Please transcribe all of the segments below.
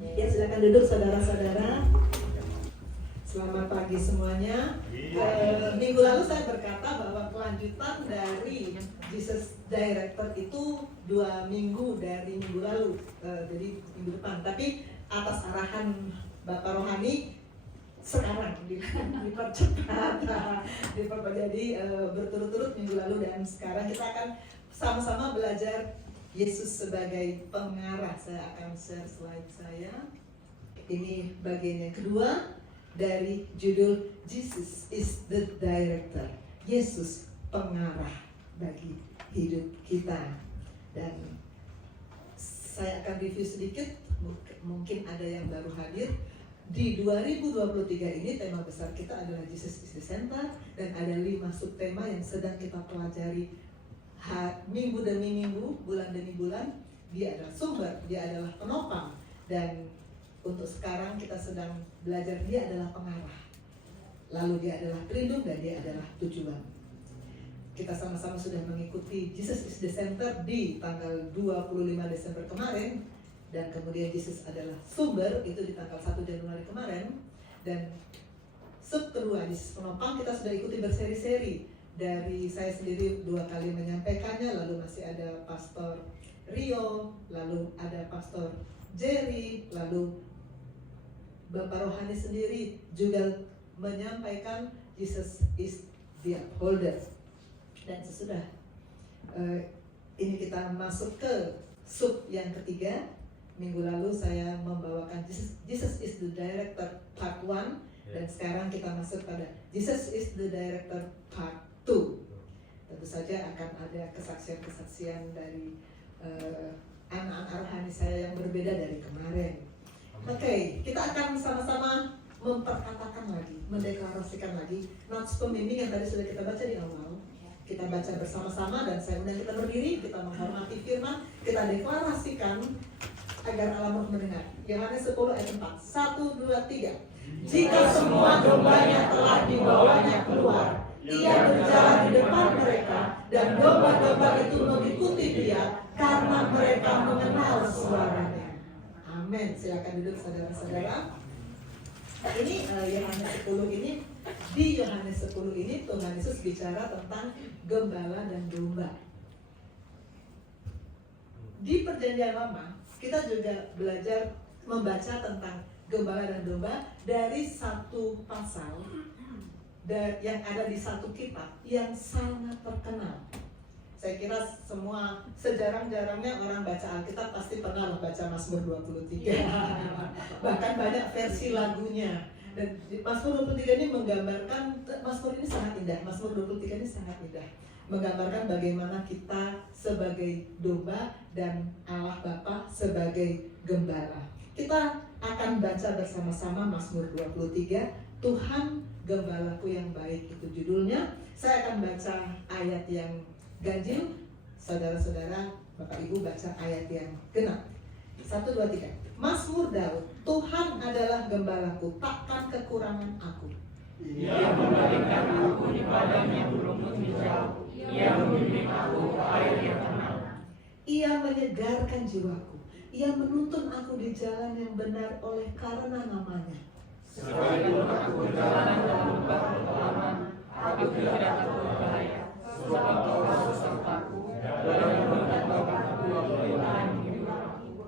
Ya, silakan duduk saudara-saudara. Selamat pagi semuanya. Minggu lalu saya berkata bahwa kelanjutan dari Jesus Director itu 2 minggu dari minggu lalu, jadi minggu depan. Tapi atas arahan Bapak Rohani sekarang dipercepat, jadi berturut-turut minggu lalu dan sekarang kita akan sama-sama belajar Yesus sebagai pengarah. Saya akan share slide saya. Ini bagian yang kedua dari judul Jesus is the Director. Yesus pengarah bagi hidup kita. Dan saya akan review sedikit, mungkin ada yang baru hadir. Di 2023 ini tema besar kita adalah Jesus is the Center, dan ada 5 subtema yang sedang kita pelajari minggu demi minggu, bulan demi bulan. Dia adalah sumber, dia adalah penopang, dan untuk sekarang kita sedang belajar dia adalah pengarah, lalu dia adalah pelindung, dan dia adalah tujuan. Kita sama-sama sudah mengikuti Jesus is the Center di tanggal 25 Desember kemarin, dan kemudian Jesus adalah sumber itu di tanggal 1 Januari kemarin, dan sub kedua Yesus penopang kita sudah ikuti berseri-seri. Dari saya sendiri 2 kali menyampaikannya, lalu masih ada Pastor Rio, lalu ada Pastor Jerry, lalu Bapak Rohani sendiri juga menyampaikan Jesus is the upholder. Dan sesudah ini kita masuk ke sub yang ketiga. Minggu lalu saya membawakan Jesus is the Director Part 1, dan sekarang kita masuk pada Jesus is the Director Part 2. Tentu saja akan ada kesaksian-kesaksian dari anak-anak rohani saya yang berbeda dari kemarin. Oke, kita akan sama-sama memperkatakan lagi, mendeklarasikan lagi nats pembimbing yang tadi sudah kita baca di awal. Kita baca bersama-sama, dan saya undang kita berdiri, kita menghormati firman, kita deklarasikan agar Allah mau mendengar. Yohanes 10 ayat 4. 1, 2, 3. Jika semua dombanya telah dibawanya keluar, ia berjalan di depan mereka, dan domba-domba itu mengikuti dia karena mereka mengenal suaranya. Amin. Silakan duduk saudara-saudara. Ini Yohanes 10 ini, di Yohanes 10 ini Tuhan Yesus bicara tentang gembala dan domba. Di Perjanjian Lama kita juga belajar membaca tentang gembala dan domba dari satu pasal yang ada di satu kitab yang sangat terkenal. Saya kira semua sejarang-jarangnya orang baca Alkitab pasti pernah membaca Mazmur 23. Bahkan banyak versi lagunya. Dan Mazmur 23 ini menggambarkan, Mazmur ini sangat indah. Mazmur 23 ini sangat indah, menggambarkan bagaimana kita sebagai domba dan Allah Bapa sebagai gembala. Kita akan baca bersama-sama Mazmur 23, Tuhan Gembalaku yang baik, itu judulnya. Saya akan baca ayat yang ganjil, saudara-saudara, Bapak Ibu baca ayat yang genap. 1, 2, 3. Mazmur Daud, Tuhan adalah gembalaku, takkan kekurangan aku. Ia memberikan aku di padang yang berumput hijau. Ia membimbing aku ke air yang tenang. Ia menyegarkan jiwaku. Ia menuntun aku di jalan yang benar oleh karena namanya. Sekalipun aku berjalan dalam lembah petualangan, aku tidak takut berbahaya. Sebab Engkau besertaku, dan memberkati aku kebenaran hidupku.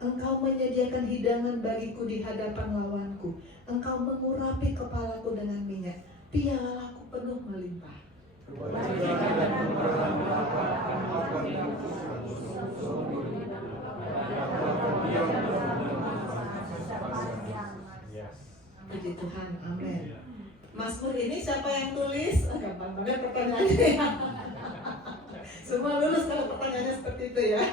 Engkau menyediakan hidangan bagiku di hadapan lawanku. Engkau mengurapi kepalaku dengan minyak. Pialaku penuh melimpah. Kebajikan dan kemurahan Bapa akan aku hidupku. Puji Tuhan, amin. Mazmur ini siapa yang tulis? Gampang banget pertanyaannya. Semua lulus kalau pertanyaannya seperti itu ya.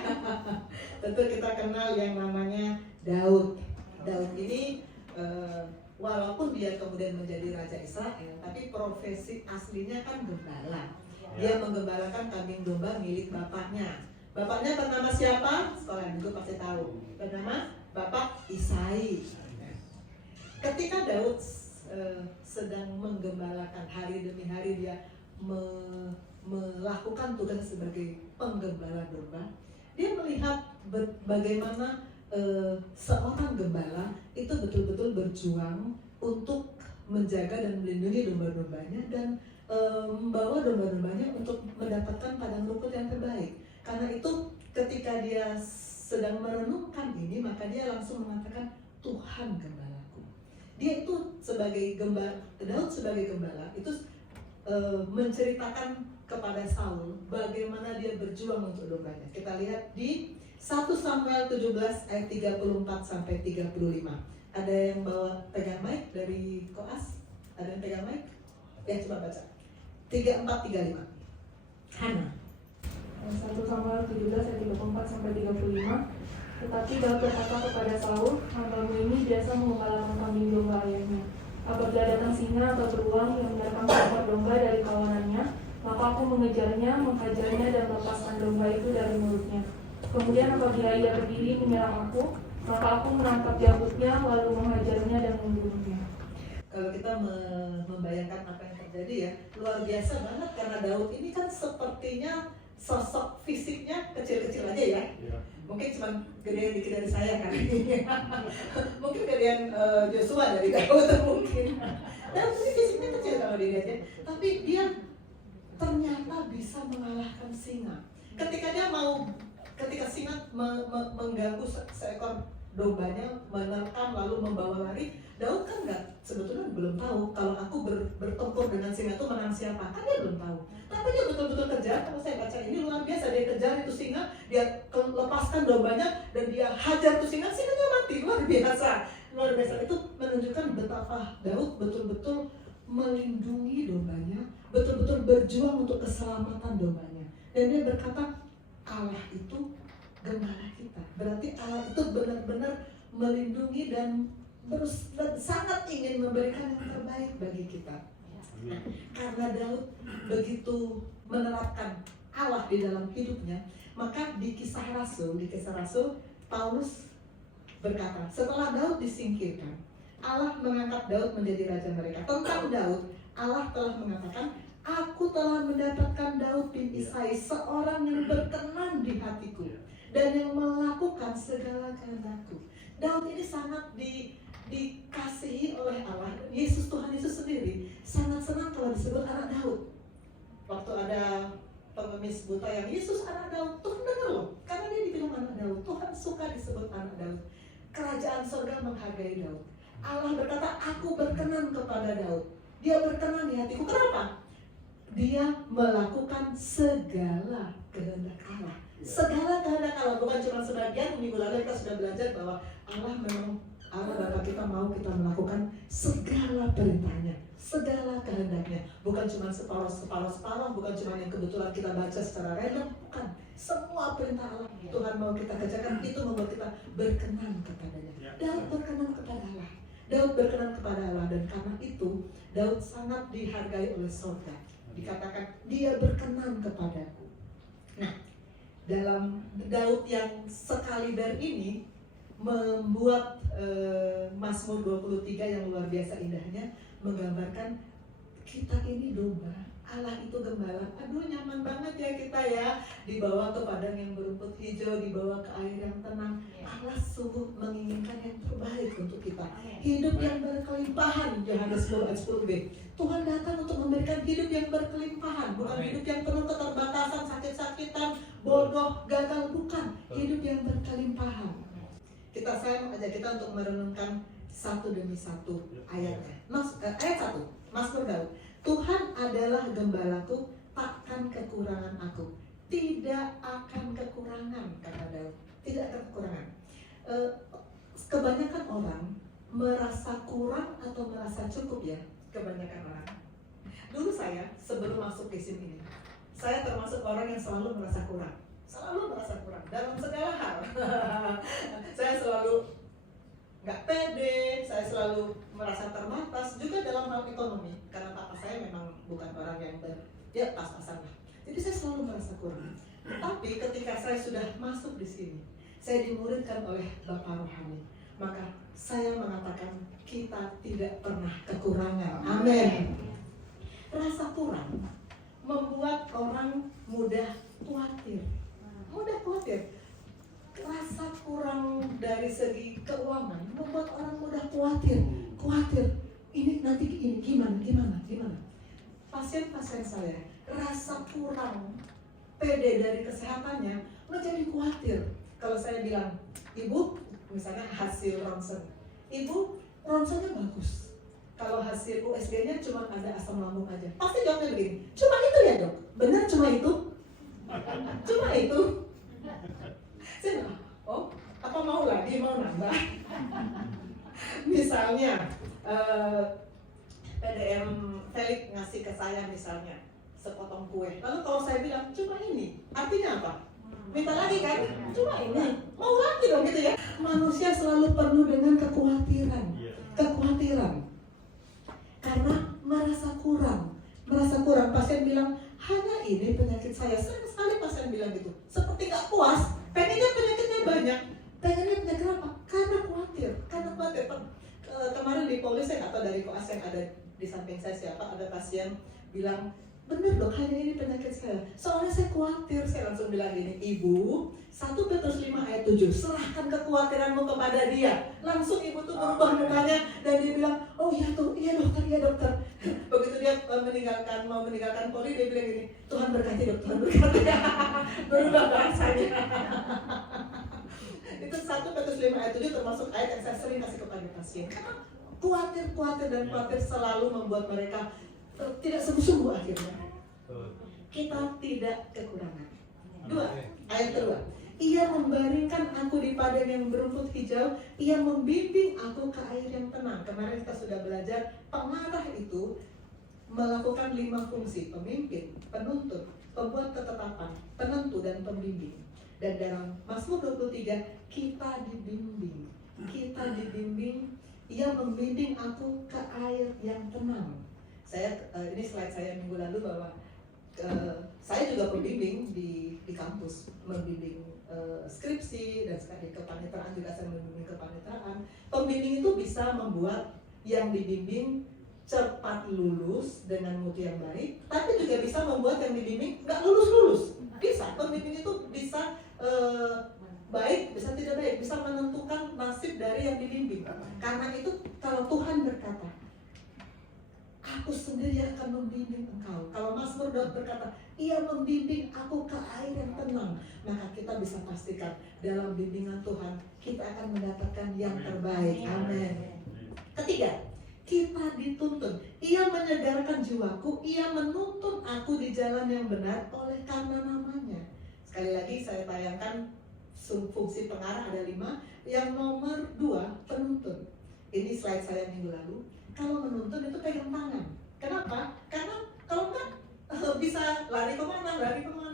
Tentu kita kenal yang namanya Daud. Daud ini walaupun dia kemudian menjadi Raja Israel, tapi profesi aslinya kan gembala. Dia menggembalakan kambing domba milik bapaknya. Bapaknya bernama siapa? Sekolah juga pasti tahu. Bernama Bapak Isai. Ketika Daud sedang menggembalakan, hari demi hari dia melakukan tugas sebagai penggembala domba, dia melihat bagaimana seorang gembala itu betul-betul berjuang untuk menjaga dan melindungi domba-dombanya dan membawa domba-dombanya untuk mendapatkan padang rumput yang terbaik. Karena itu ketika dia sedang merenungkan ini, maka dia langsung mengatakan, Tuhan gembalaku. Dia itu sebagai gembala, Daud sebagai gembala itu menceritakan kepada Saul bagaimana dia berjuang untuk dombanya. Kita lihat di 1 Samuel 17 ayat 34 sampai 35. Ada yang bawa pegang mic dari Koas? Ada yang pegang mic? Ya, coba baca. 34-35. Hana. 1 Samuel 17 ayat 34 sampai 35. Tetapi Daud berkata kepada Saul, hambamu ini biasa mengembalakan kambing domba ayahnya. Apabila datang singa atau beruang yang menerkam seekor domba dari kawanannya, maka aku mengejarnya, menghajarnya dan melepaskan domba itu dari mulutnya. Kemudian apabila ia berdiri menyerang aku, maka aku menangkap jangkutnya, lalu menghajarnya dan membunuhnya. Kalau kita membayangkan apa yang terjadi ya, luar biasa banget karena Daud ini kan sepertinya sosok fisiknya kecil-kecil aja ya. Mungkin cuma gedean dikit dari saya kan. Mungkin gedean Joshua dari Daud mungkin. Daud ini fisiknya kecil kalau dilihat ya, tapi dia ternyata bisa mengalahkan singa. Ketika singa mengganggu seekor dombanya, menerkam lalu membawa lari, Daud kan sebetulnya belum tahu kalau aku bertempur dengan singa itu menang siapa, kan dia belum tahu. Tapi dia betul-betul kejar. Kalau saya baca ini luar biasa, dia kejar itu singa, dia lepaskan dombanya dan dia hajar itu singanya mati. Luar biasa. Itu menunjukkan betapa Daud betul-betul melindungi dombanya, betul-betul berjuang untuk keselamatan dombanya. Dan dia berkata, Allah itu gembala kita. Berarti Allah itu benar-benar melindungi dan sangat ingin memberikan yang terbaik bagi kita. Nah, karena Daud begitu menerapkan Allah di dalam hidupnya, maka di kisah Rasul Paulus berkata, setelah Daud disingkirkan, Allah mengangkat Daud menjadi raja mereka. Tentang Daud, Allah telah mengatakan, aku telah mendapatkan Daud bin Isai, seorang yang berkenan di hatiku dan yang melakukan segala kehendakku. Daud ini sangat dikasihi oleh Allah. Tuhan Yesus sendiri sangat senang kalau disebut anak Daud. Waktu ada pengemis buta yang, Yesus anak Daud, Tuhan dengar loh, karena dia dibilang anak Daud. Tuhan suka disebut anak Daud. Kerajaan surga menghargai Daud. Allah berkata, aku berkenan kepada Daud. Dia berkenan di hatiku. Kenapa? Dia melakukan segala kehendak Allah. Segala kehendak Allah, bukan cuma sebagian. Minggu lalu kita sudah belajar bahwa Allah memang, Allah Bapa kita mau kita melakukan segala perintahnya, segala kehendaknya. Bukan cuma separuh, bukan cuma yang kebetulan kita baca secara random, bukan. Semua perintah Allah Tuhan mau kita kerjakan, itu membuat kita berkenan kepadanya. Daud berkenan kepada Allah. Daud berkenan kepada Allah, dan karena itu Daud sangat dihargai oleh surga. Dikatakan dia berkenan kepadaku. Nah, dalam Daud yang sekaliber ini membuat Mazmur 23 yang luar biasa indahnya, menggambarkan kita ini domba, Allah itu gembala. Aduh, nyaman banget ya kita ya, dibawa ke padang yang berumput hijau, dibawa ke air yang tenang. Allah sungguh menginginkan yang terbaik untuk kita. Hidup yang berkelimpahan, Yohanes 10 ayat 10b. Tuhan datang untuk memberikan hidup yang berkelimpahan, bukan hidup yang penuh keterbatasan, sakit-sakitan, bodoh, gagal, bukan. Hidup yang berkelimpahan. Saya mengajak kita untuk merenungkan satu demi satu ayatnya. Ayat 1, Mazmur Daud. Tuhan adalah gembalaku, takkan kekurangan aku. Tidak akan kekurangan, kata Daud. Tidak akan kekurangan. Kebanyakan orang merasa kurang atau merasa cukup ya. Kebanyakan orang. Dulu saya sebelum masuk ke sini, saya termasuk orang yang selalu merasa kurang. Selalu merasa kurang dalam segala hal. Saya selalu nggak pede, saya selalu merasa terbatas juga dalam hal ekonomi, karena papa saya memang bukan orang yang pas-pasan lah. Jadi saya selalu merasa kurang. Tapi ketika saya sudah masuk di sini, saya dimuridkan oleh Bapak Rohani, maka saya mengatakan kita tidak pernah kekurangan. Amin. Rasa kurang membuat orang mudah khawatir. rasa kurang dari segi keuangan membuat orang mudah khawatir. Ini nanti ini gimana? Pasien-pasien saya rasa kurang pede dari kesehatannya menjadi khawatir. Kalau saya bilang, ibu, misalnya hasil ronsen, ibu ronsennya bagus. Kalau hasil USG-nya cuma ada asam lambung aja, pasti jawabnya begini, cuma itu ya dok? Benar cuma itu? Cuma itu? Saya bilang, oh apa mau nambah? Misalnya PDM Felix ngasih ke saya misalnya sepotong kue, lalu kalau saya bilang cuma ini, artinya apa? Minta lagi kan? Cuma ini, mau lagi dong gitu ya. Manusia selalu penuh dengan kekhawatiran karena merasa kurang. Pasien bilang, hanya ini penyakit saya. Sering sekali pasien bilang gitu, seperti gak puas, pengennya penyakitnya banyak. Pengennya penyakit apa? Karena khawatir. Kemarin di Polis, saya gak tahu dari koas yang ada di samping saya siapa, ada pasien bilang, bener dok, hanya ini penyakit saya. Soalnya saya khawatir. Saya langsung bilang gini, ibu, 1 Petrus 5 ayat 7, serahkan kekhawatiranmu kepada dia. Langsung ibu tuh berubah mukanya dan dia bilang, oh iya tuh, iya dokter. Begitu dia mau meninggalkan Poli, dia bilang gini, Tuhan berkati dok, Tuhan berkati. Berubah bahasanya. Itu 1 Petrus 5 ayat 7 termasuk ayat yang saya sering kasih kepada pasien. Karena khawatir selalu membuat mereka tidak sungguh-sungguh akhirnya. Kita tidak kekurangan. 2, ayat kedua. Ia membaringkan aku di padang yang berumput hijau. Ia membimbing aku ke air yang tenang. Kemarin kita sudah belajar pengarah itu melakukan 5 fungsi: pemimpin, penuntut, pembuat ketetapan, penentu, dan pembimbing. Dan dalam Mazmur 23 kita dibimbing. Ia membimbing aku ke air yang tenang. Ini slide saya minggu lalu bahwa saya juga pembimbing di kampus, membimbing skripsi, dan sekali kepaniteraan juga saya membimbing kepaniteraan. Pembimbing itu bisa membuat yang dibimbing cepat lulus dengan mutu yang baik, tapi juga bisa membuat yang dibimbing nggak lulus. Bisa, pembimbing itu bisa baik, bisa tidak baik, bisa menentukan nasib dari yang dibimbing. Karena itu kalau Tuhan berkata, aku sendiri akan membimbing engkau. Kalau Mazmur berkata, ia membimbing aku ke air yang tenang, maka kita bisa pastikan dalam bimbingan Tuhan kita akan mendapatkan yang terbaik. Amin. Ketiga, kita dituntun. Ia menyegarkan jiwaku, ia menuntun aku di jalan yang benar oleh karena namanya. Sekali lagi saya tayangkan fungsi pengarah ada 5. Yang nomor 2, penuntun. Ini slide saya minggu lalu. Kalau menuntun itu pegang tangan. Kenapa? Karena kalau enggak bisa lari kemana.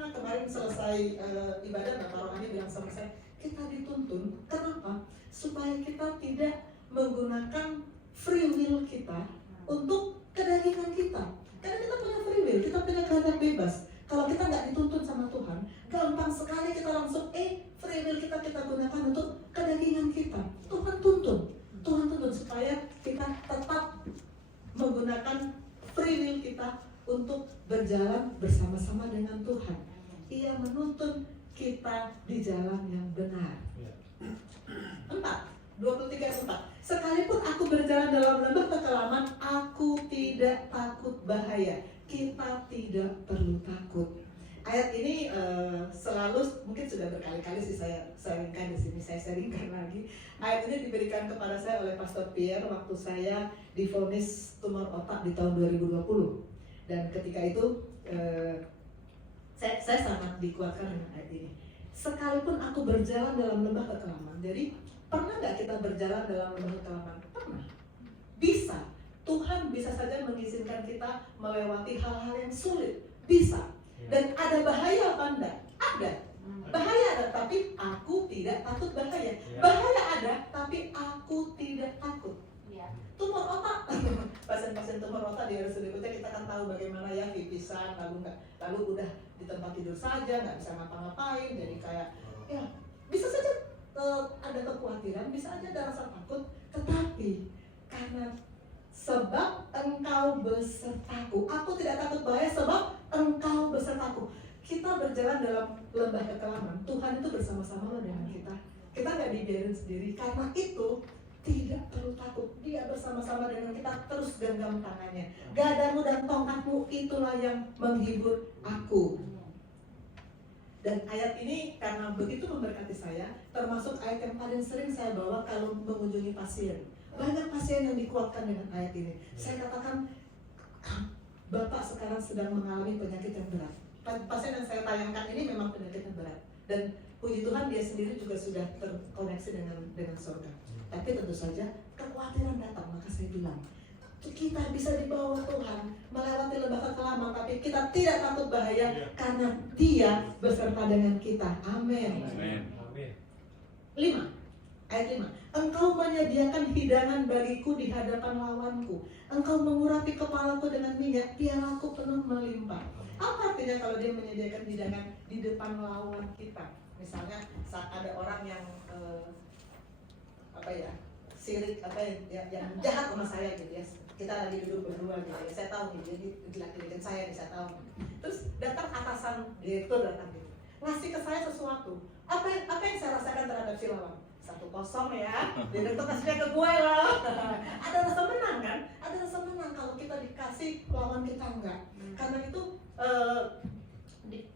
Kemarin selesai ibadah, Bapak Rohani bilang sama saya, kita dituntun. Kenapa? Supaya kita tidak menggunakan free will kita untuk kedagingan kita. Karena kita punya free will, kita punya kehendak bebas. Kalau kita nggak dituntun sama Tuhan, gampang sekali kita langsung free will kita gunakan untuk kedagingan kita. Tuhan tuntun supaya kita tetap menggunakan free will kita untuk berjalan bersama-sama dengan Tuhan. Ia menuntun kita di jalan yang benar. 23:4. Sekalipun aku berjalan dalam lembah kekelaman, aku tidak takut bahaya. Kita tidak perlu takut. Ayat ini selalu, mungkin sudah berkali-kali sih saya sharingkan di sini, saya sharingkan lagi. Ayat ini diberikan kepada saya oleh Pastor Pierre waktu saya divonis tumor otak di tahun 2020. Dan ketika itu saya sangat dikuatkan dengan ayat ini. Sekalipun aku berjalan dalam lembah kekelaman. Jadi pernah nggak kita berjalan dalam lembah kekelaman? Pernah. Bisa. Tuhan bisa saja mengizinkan kita melewati hal-hal yang sulit. Bisa. Dan ada bahaya apa enggak? Ada. Bahaya ada, tapi aku tidak takut bahaya. Bahaya ada, tapi aku tidak takut. Tumor otak, pasien-pasien tumor otak di RSUD Kutai kita kan tahu bagaimana ya, pipisan, lalu udah di tempat tidur saja, nggak bisa ngapa-ngapain, jadi kayak ya bisa saja ada kekhawatiran, bisa aja ada rasa takut, tetapi karena sebab engkau besertaku, aku tidak takut bahaya sebab engkau besertaku. Kita berjalan dalam lembah kekelaman, Tuhan itu bersama-sama loh dengan kita. Kita nggak dibiarin sendiri. Karena itu tidak perlu takut. Dia bersama-sama dengan kita, terus genggam tangannya. Gadamu dan tongkatmu itulah yang menghibur aku. Dan ayat ini karena begitu memberkati saya, termasuk ayat yang paling sering saya bawa kalau mengunjungi pasien. Banyak pasien yang dikuatkan dengan ayat ini. Saya katakan, Bapak sekarang sedang mengalami penyakit yang berat. Pasien yang saya tayangkan ini memang penyakit yang berat. Dan puji Tuhan dia sendiri juga sudah terkoneksi dengan surga. Tapi tentu saja kekhawatiran datang, maka saya bilang, kita bisa dibawa Tuhan melewati lembah kekelaman, tapi kita tidak takut bahaya karena Dia beserta dengan kita. Amin. 5. Ayat 5. Engkau menyediakan hidangan bagiku di hadapan lawanku. Engkau mengurapi kepalaku dengan minyak, pialaku penuh melimpah. Apa artinya kalau dia menyediakan hidangan di depan lawan kita? Misalnya saat ada orang yang sirik yang jahat sama saya gitu ya. Kita lagi duduk berdua gitu ya. Saya tahu nih, jadi gila-gilikan saya nih, saya tahu. Terus datang atasan direktur datang gitu. Ngasih ke saya sesuatu. Apa yang saya rasakan terhadap si lawan? 1-0 ya, direktur kasihnya ke gue loh. Ada rasa menang kan? Ada rasa menang kalau kita dikasih, lawan kita enggak. Karena itu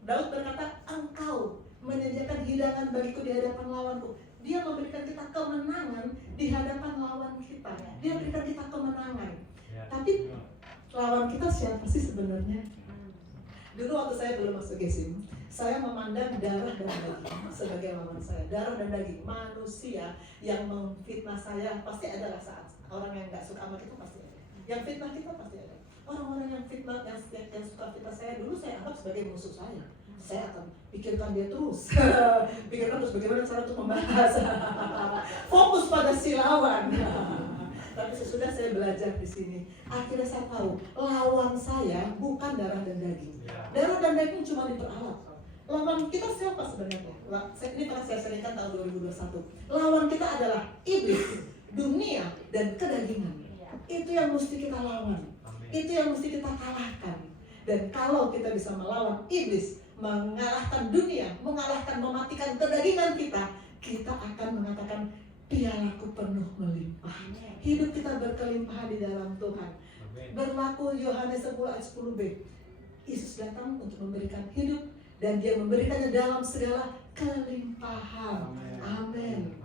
Daud berkata, engkau menyediakan hidangan bagiku di hadapan lawanku. Dia memberikan kita kemenangan di hadapan lawan kita. Dia berikan kita kemenangan. Tapi lawan kita siapa sih sebenarnya? Dulu waktu saya belum masuk GESIM, saya memandang darah dan daging sebagai lawan saya. Darah dan daging, manusia yang memfitnah saya pasti ada saat. Orang yang nggak suka sama kita pasti ada. Yang fitnah kita pasti ada. Orang-orang yang fitnah, yang suka fitnah saya dulu saya anggap sebagai musuh saya. Saya akan pikirkan dia terus. Pikirkan terus bagaimana cara untuk membahas. Fokus pada si lawan. Tapi sesudah saya belajar di sini, akhirnya saya tahu lawan saya bukan darah dan daging. Darah dan daging cuma diperalat. Lawan kita siapa sebenarnya? Ini pernah saya seringkan tahun 2021. Lawan kita adalah iblis, dunia, dan kedagingan. Itu yang mesti kita lawan. Itu yang mesti kita kalahkan. Dan kalau kita bisa melawan iblis, mengalahkan dunia, mematikan kedagingan kita akan mengatakan, pialaku penuh melimpah. Hidup kita berkelimpahan di dalam Tuhan. Berlaku Yohanes 10 ayat 10b. Yesus datang untuk memberikan hidup dan Dia memberikannya dalam segala kelimpahan. Amin.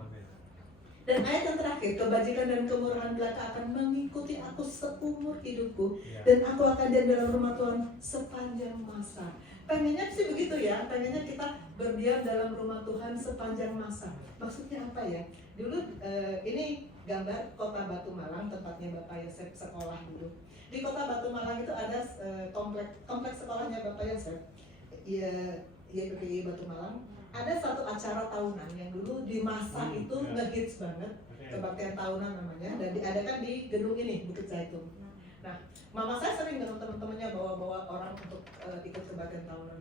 Dan ayat yang terakhir, kebajikan dan kemurahan belaka akan mengikuti aku seumur hidupku, dan aku akan diam dalam rumah Tuhan sepanjang masa. Pengennya sih begitu ya, pengennya kita berdiam dalam rumah Tuhan sepanjang masa. Maksudnya apa ya? Dulu ini gambar kota Batu Malang, tempatnya Bapak Yosef sekolah dulu. Di kota Batu Malang itu ada kompleks sekolahnya Bapak Yosef, YPPI Batu Malang. Ada satu acara tahunan yang dulu di masa itu ngehits banget, kebaktian tahunan namanya, dan diadakan di gedung ini, Bukit Zaitun. Nah, mama saya sering dengan teman-temannya bawa-bawa orang untuk ikut kebaktian tahunan.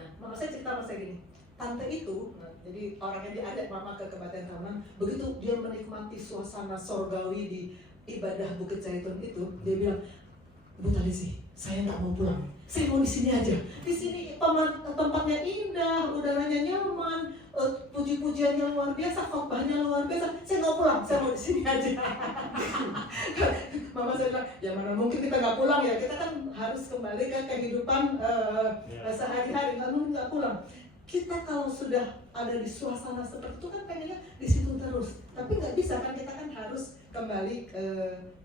Nah, mama saya cerita sama saya gini, tante itu, jadi orang yang diajak mama ke kebaktian tahunan, begitu dia menikmati suasana sorgawi di ibadah Bukit Zaitun itu, dia bilang, Bu Talisi, saya nggak mau pulang, saya mau di sini aja. Di sini tempatnya indah, udaranya nyaman, puji-pujiannya luar biasa, khotbahnya luar biasa. Saya nggak pulang, saya mau di sini aja. Mama saya bilang, ya mana mungkin kita nggak pulang ya, kita kan harus kembali ke kehidupan sehari-hari, nggak pulang. Kita kalau sudah ada di suasana seperti itu kan pengennya di situ terus, tapi nggak bisa kan, kita kan harus kembali ke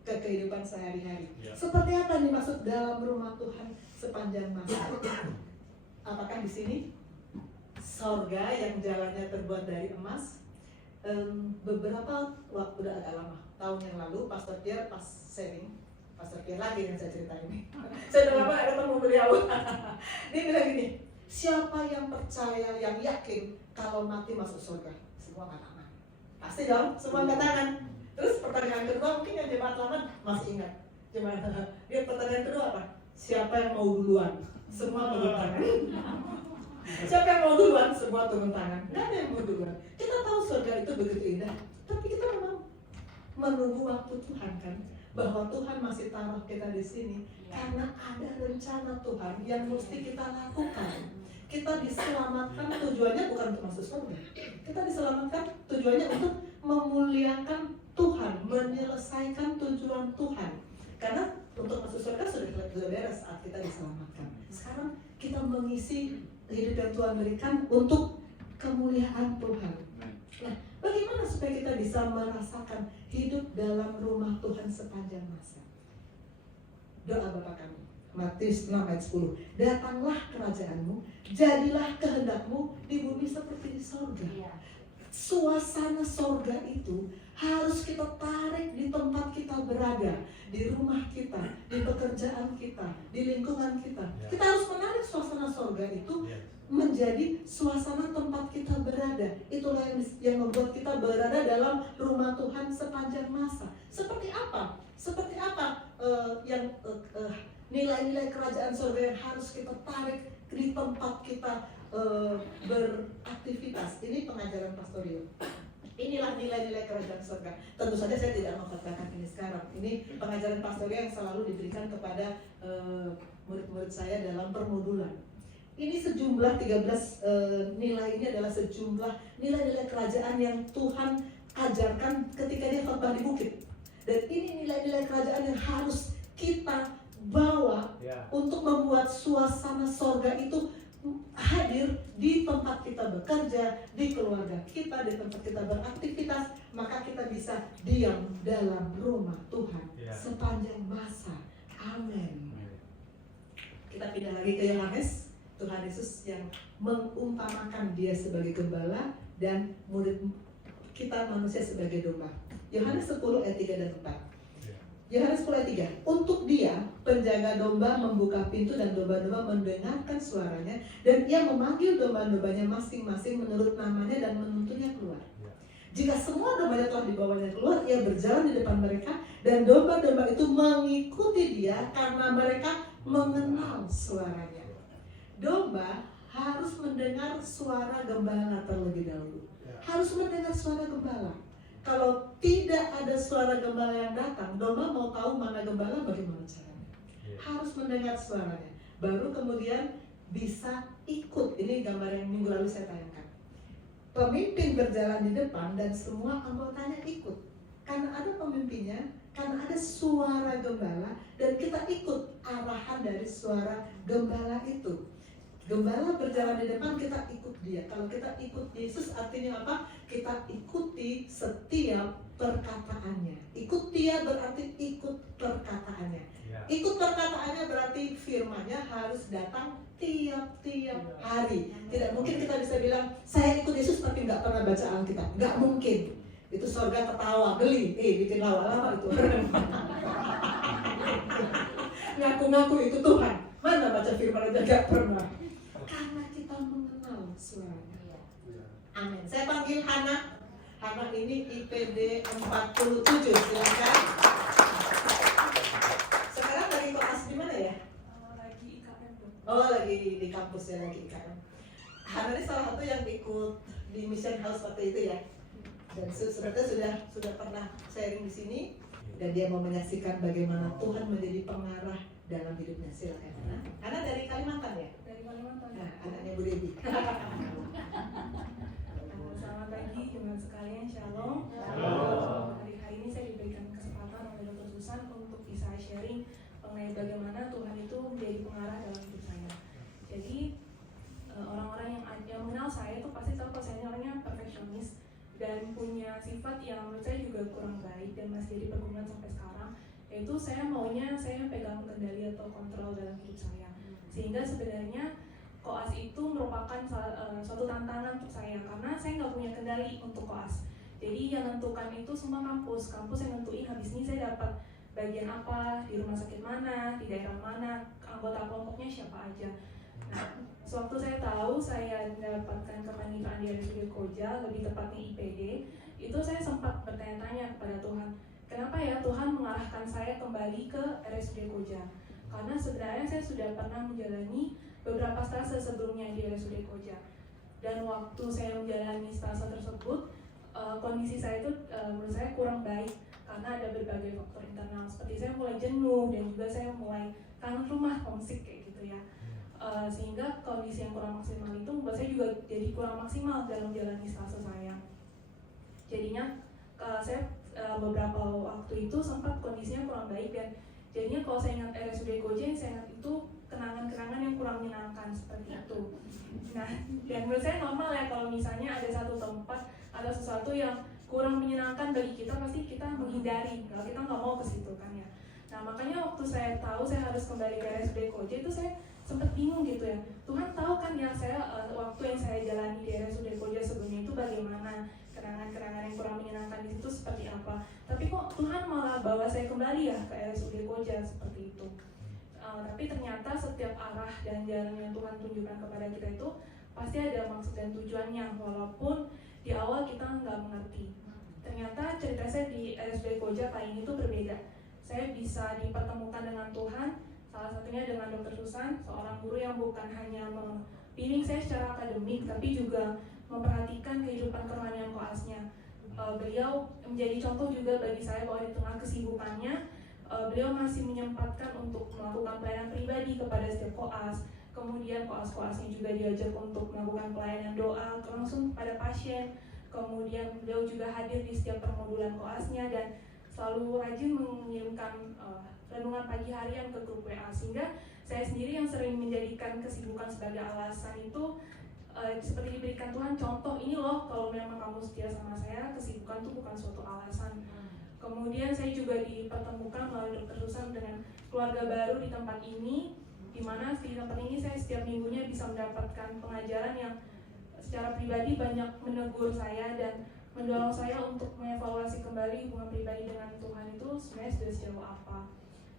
kehidupan sehari-hari. Seperti apa nih maksud dalam rumah Tuhan sepanjang masa? Apakah di sini sorga yang jalannya terbuat dari emas? Beberapa waktu udah agak lama, tahun yang lalu Pastor Pierre pas sharing, Pastor Pierre lagi yang saya cerita ini. Saya udah lama gak ketemu beliau. Dia bilang gini, siapa yang percaya, yang yakin kalau mati masuk surga? Semua angkat tangan. Pasti dong, semua angkat tangan. Terus pertanyaan kedua mungkin yang jemaat lama masih ingat. Dia pertanyaan kedua apa? Siapa yang mau duluan? Semua turun tangan. Siapa yang mau duluan? Semua turun tangan. Nggak ada yang mau duluan. Kita tahu surga itu begitu indah, tapi kita memang menunggu waktu Tuhan kan, bahwa Tuhan masih taruh kita di sini karena ada rencana Tuhan yang mesti kita lakukan. Kita diselamatkan tujuannya bukan untuk masuk surga. Kita diselamatkan tujuannya untuk memuliakan Tuhan, menyelesaikan tujuan Tuhan. Karena untuk masuk surga sudah beres saat kita diselamatkan. Sekarang kita mengisi hidup yang Tuhan berikan untuk kemuliaan Tuhan. Nah, bagaimana supaya kita bisa merasakan hidup dalam rumah Tuhan sepanjang masa? Doa Bapa kami, Matius 6 ayat 10. Datanglah kerajaanmu, jadilah kehendakmu di bumi seperti di sorga. Suasana sorga itu harus kita tarik di tempat kita berada, di rumah kita, di pekerjaan kita, di lingkungan kita. Kita harus menarik suasana sorga itu menjadi suasana tempat kita berada. Itulah yang membuat kita berada dalam rumah Tuhan sepanjang masa. Seperti apa? Seperti apa nilai-nilai kerajaan surga yang harus kita tarik di tempat kita beraktivitas. Ini pengajaran pastoral. Inilah nilai-nilai kerajaan surga. Tentu saja saya tidak mengatakan ini sekarang. Ini pengajaran pastoral yang selalu diberikan kepada murid-murid saya dalam permodulan. Ini sejumlah 13 nilai ini adalah sejumlah nilai-nilai kerajaan yang Tuhan ajarkan ketika dia khotbah di bukit. Dan ini nilai-nilai kerajaan yang harus kita bawa untuk membuat suasana sorga itu hadir di tempat kita bekerja, di keluarga kita, di tempat kita beraktivitas. Maka kita bisa diam dalam rumah Tuhan sepanjang masa. Amin. Kita pindah lagi ke Yohanes. Tuhan Yesus yang mengumpamakan dia sebagai gembala dan murid kita manusia sebagai domba. Yohanes 10 ayat 3 dan 4. Yohanes 10 ayat 3. Untuk dia, penjaga domba membuka pintu dan domba-domba mendengarkan suaranya, dan ia memanggil domba-dombanya masing-masing menurut namanya dan menuntunnya keluar. Jika semua dombanya telah dibawanya keluar, ia berjalan di depan mereka, dan domba-domba itu mengikuti dia karena mereka mengenal suaranya. Domba harus mendengar suara gembala terlebih dahulu. Harus mendengar suara gembala. Kalau tidak ada suara gembala yang datang, domba mau tahu mana gembala, bagaimana caranya? Harus mendengar suaranya. Baru kemudian bisa ikut. Ini gambar yang minggu lalu saya tayangkan. Pemimpin berjalan di depan dan semua anggotanya ikut. Karena ada pemimpinnya, karena ada suara gembala, dan kita ikut arahan dari suara gembala itu. Gembala berjalan di depan, kita ikut dia. Kalau kita ikut Yesus artinya apa? Kita ikuti setiap perkataannya. Ikut dia berarti ikut perkataannya. Ikut perkataannya berarti firman-Nya harus datang tiap-tiap hari. Tidak mungkin kita bisa bilang, saya ikut Yesus tapi nggak pernah baca Alkitab. Nggak mungkin. Itu surga ketawa, geli, bikin lama-lama itu. Ngaku-ngaku itu Tuhan. Mana baca firman aja nggak pernah. Karena kita mengenal suaranya. Amin. Saya panggil Hana. Hana ini IPD 47, silakan. Sekarang lagi kelas di mana ya? Lagi IKM. Oh, lagi di kampus ya, lagi IKM. Hana ini salah satu yang ikut di Mission House waktu itu ya. Dan sebenarnya sudah pernah sharing di sini, dan dia mau menyaksikan bagaimana Tuhan menjadi pengarah dalam hidupnya. Silakan Hana. Hana dari Kalimantan ya? Dari Kalimantan. Nah, anaknya Bu Devi. Selamat pagi teman sekalian, Shalom. Hari ini saya diberikan kesempatan oleh Dr. Susan untuk bisa sharing mengenai bagaimana Tuhan itu menjadi pengarah dalam hidup saya. Jadi orang-orang yang mengenal saya itu pasti tahu kalau saya orangnya perfeksionis dan punya sifat yang menurut saya juga kurang baik dan masih jadi pergumulan sampai sekarang. Yaitu saya maunya saya pegang kendali atau kontrol dalam hidup saya. Sehingga sebenarnya koas itu merupakan suatu tantangan untuk saya karena saya nggak punya kendali untuk koas. Jadi yang menentukan itu semua kampus yang nentuin habis ini saya dapat bagian apa, di rumah sakit mana, di daerah mana, anggota kelompoknya siapa aja. Nah, sewaktu saya tahu saya mendapatkan kepanitraan di RSUD Koja, lebih tepatnya IPD, itu saya sempat bertanya-tanya kepada Tuhan, kenapa ya Tuhan mengarahkan saya kembali ke RSUD Koja? Karena sebenarnya saya sudah pernah menjalani beberapa stase sebelumnya di RSUD Koja. Dan waktu saya menjalani stase tersebut, kondisi saya itu menurut saya kurang baik karena ada berbagai faktor internal. Seperti saya mulai jenuh dan juga saya mulai kangen rumah, homesick kayak gitu ya. sehingga kondisi yang kurang maksimal itu membuat saya juga jadi kurang maksimal dalam menjalani stase saya. Jadinya saya beberapa waktu itu sempat kondisinya kurang baik, dan jadinya kalau saya ingat RSUD Koja, saya ingat itu kenangan-kenangan yang kurang menyenangkan seperti itu. Nah, dan menurut saya normal ya kalau misalnya ada satu tempat atau sesuatu yang kurang menyenangkan bagi kita, pasti kita menghindari kalau kita nggak mau ke situ kan ya. Nah, makanya waktu saya tahu saya harus kembali ke RSUD Koja itu saya sempat bingung gitu ya. Tuhan tahu kan ya saya waktu yang saya jalani di RSUD Koja sebelumnya itu bagaimana, kenangan-kenangan yang kurang menyenangkan di situ seperti apa. Tapi kok Tuhan malah bawa saya kembali ya ke RSUD Koja seperti itu. Tapi ternyata setiap arah dan jalan yang Tuhan tunjukkan kepada kita itu pasti ada maksud dan tujuannya, walaupun di awal kita nggak mengerti. Ternyata cerita saya di RSUD Koja kali ini tuh berbeda. Saya bisa dipertemukan dengan Tuhan, salah satunya dengan Dr. Susan, seorang guru yang bukan hanya membimbing saya secara akademik, tapi juga memperhatikan kehidupan kerohanian koasnya. Beliau menjadi contoh juga bagi saya bahwa di tengah kesibukannya, beliau masih menyempatkan untuk melakukan pelayanan pribadi kepada setiap koas. Kemudian koas-koasnya juga diajak untuk melakukan pelayanan doa langsung pada pasien. Kemudian beliau juga hadir di setiap permodulan koasnya dan selalu rajin mengirimkan renungan pagi harian ke grup WA, sehingga saya sendiri yang sering menjadikan kesibukan sebagai alasan itu seperti diberikan Tuhan contoh, ini loh kalau memang kamu setia sama saya, kesibukan itu bukan suatu alasan. Kemudian saya juga dipertemukan melalui Dr. Susan dengan keluarga baru di tempat ini, di mana di tempat ini saya setiap minggunya bisa mendapatkan pengajaran yang secara pribadi banyak menegur saya dan mendorong saya untuk mengevaluasi kembali hubungan pribadi dengan Tuhan itu sebenarnya sudah sejauh apa.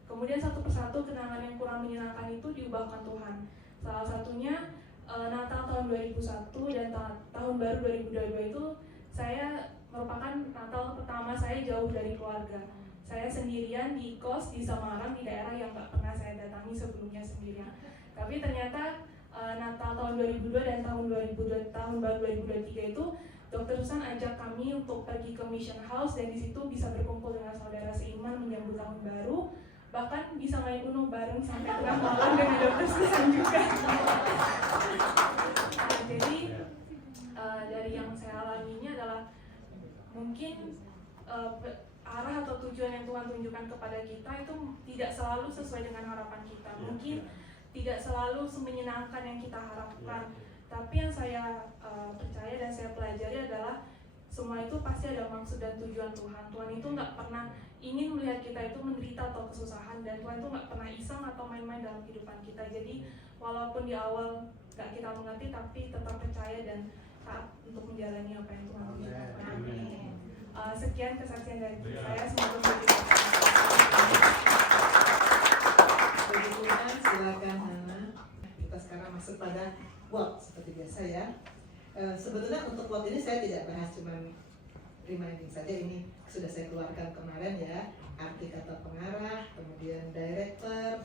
Kemudian satu persatu kenangan yang kurang menyenangkan itu diubahkan Tuhan. Salah satunya Natal tahun 2001 dan tahun baru 2022 itu saya merupakan Natal pertama saya jauh dari keluarga. Saya sendirian di kos di Semarang, di daerah yang nggak pernah saya datangi sebelumnya sendirian. Tapi ternyata Natal tahun 2002 dan tahun baru 2023 itu Dr. Susan ajak kami untuk pergi ke Mission House, dan di situ bisa berkumpul dengan saudara seiman menyambut tahun baru, bahkan bisa main Uno bareng sampai tengah malam dengan Dr. Susan juga. Nah, jadi dari yang saya alaminya adalah mungkin arah atau tujuan yang Tuhan tunjukkan kepada kita itu tidak selalu sesuai dengan harapan kita. Mungkin tidak selalu semenyenangkan yang kita harapkan. Tapi yang saya percaya dan saya pelajari adalah semua itu pasti ada maksud dan tujuan Tuhan. Tuhan itu nggak pernah ingin melihat kita itu menderita atau kesusahan, dan Tuhan itu nggak pernah iseng atau main-main dalam kehidupan kita. Jadi walaupun di awal nggak kita mengerti, tapi tetap percaya dan taat untuk menjalani apa yang Tuhan tunjukkan. Sekian kesaksian dari saya, semoga bermanfaat. Puji Tuhan, silakan Hana. Kita sekarang masuk pada quote seperti biasa ya. Sebetulnya untuk quote ini saya tidak bahas, cuma reminding saja, ini sudah saya keluarkan kemarin ya. Arti kata pengarah, kemudian director,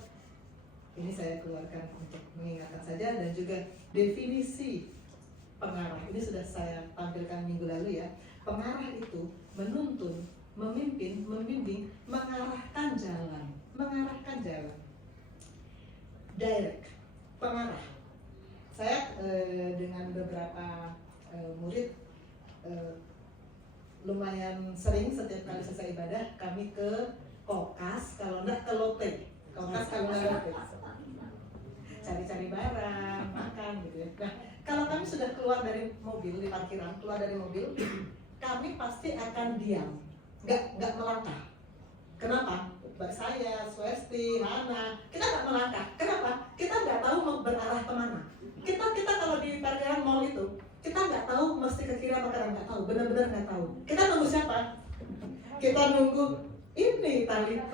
ini saya keluarkan untuk mengingatkan saja, dan juga definisi pengarah. Ini sudah saya tampilkan minggu lalu ya. Pengarah itu menuntun, memimpin, membimbing, mengarahkan jalan, Direct, pengarah. Saya dengan beberapa murid lumayan sering setiap kali selesai ibadah kami ke Kokas, kalau enggak ke Lotte. Kokas kalau enggak Lotte. Cari-cari barang, makan gitu ya. Nah, kalau kami sudah keluar dari mobil, di parkiran, keluar dari mobil, kami pasti akan diam, nggak melangkah. Kenapa? Baik saya, Swesti, Hana, kita nggak melangkah. Kenapa? Kita nggak tahu mau berarah kemana. Kita kalau di parkiran mall itu, kita nggak tahu mesti ke kiri apa kanan, nggak tahu, benar-benar nggak tahu. Kita nunggu siapa? Kita nunggu ini Talita.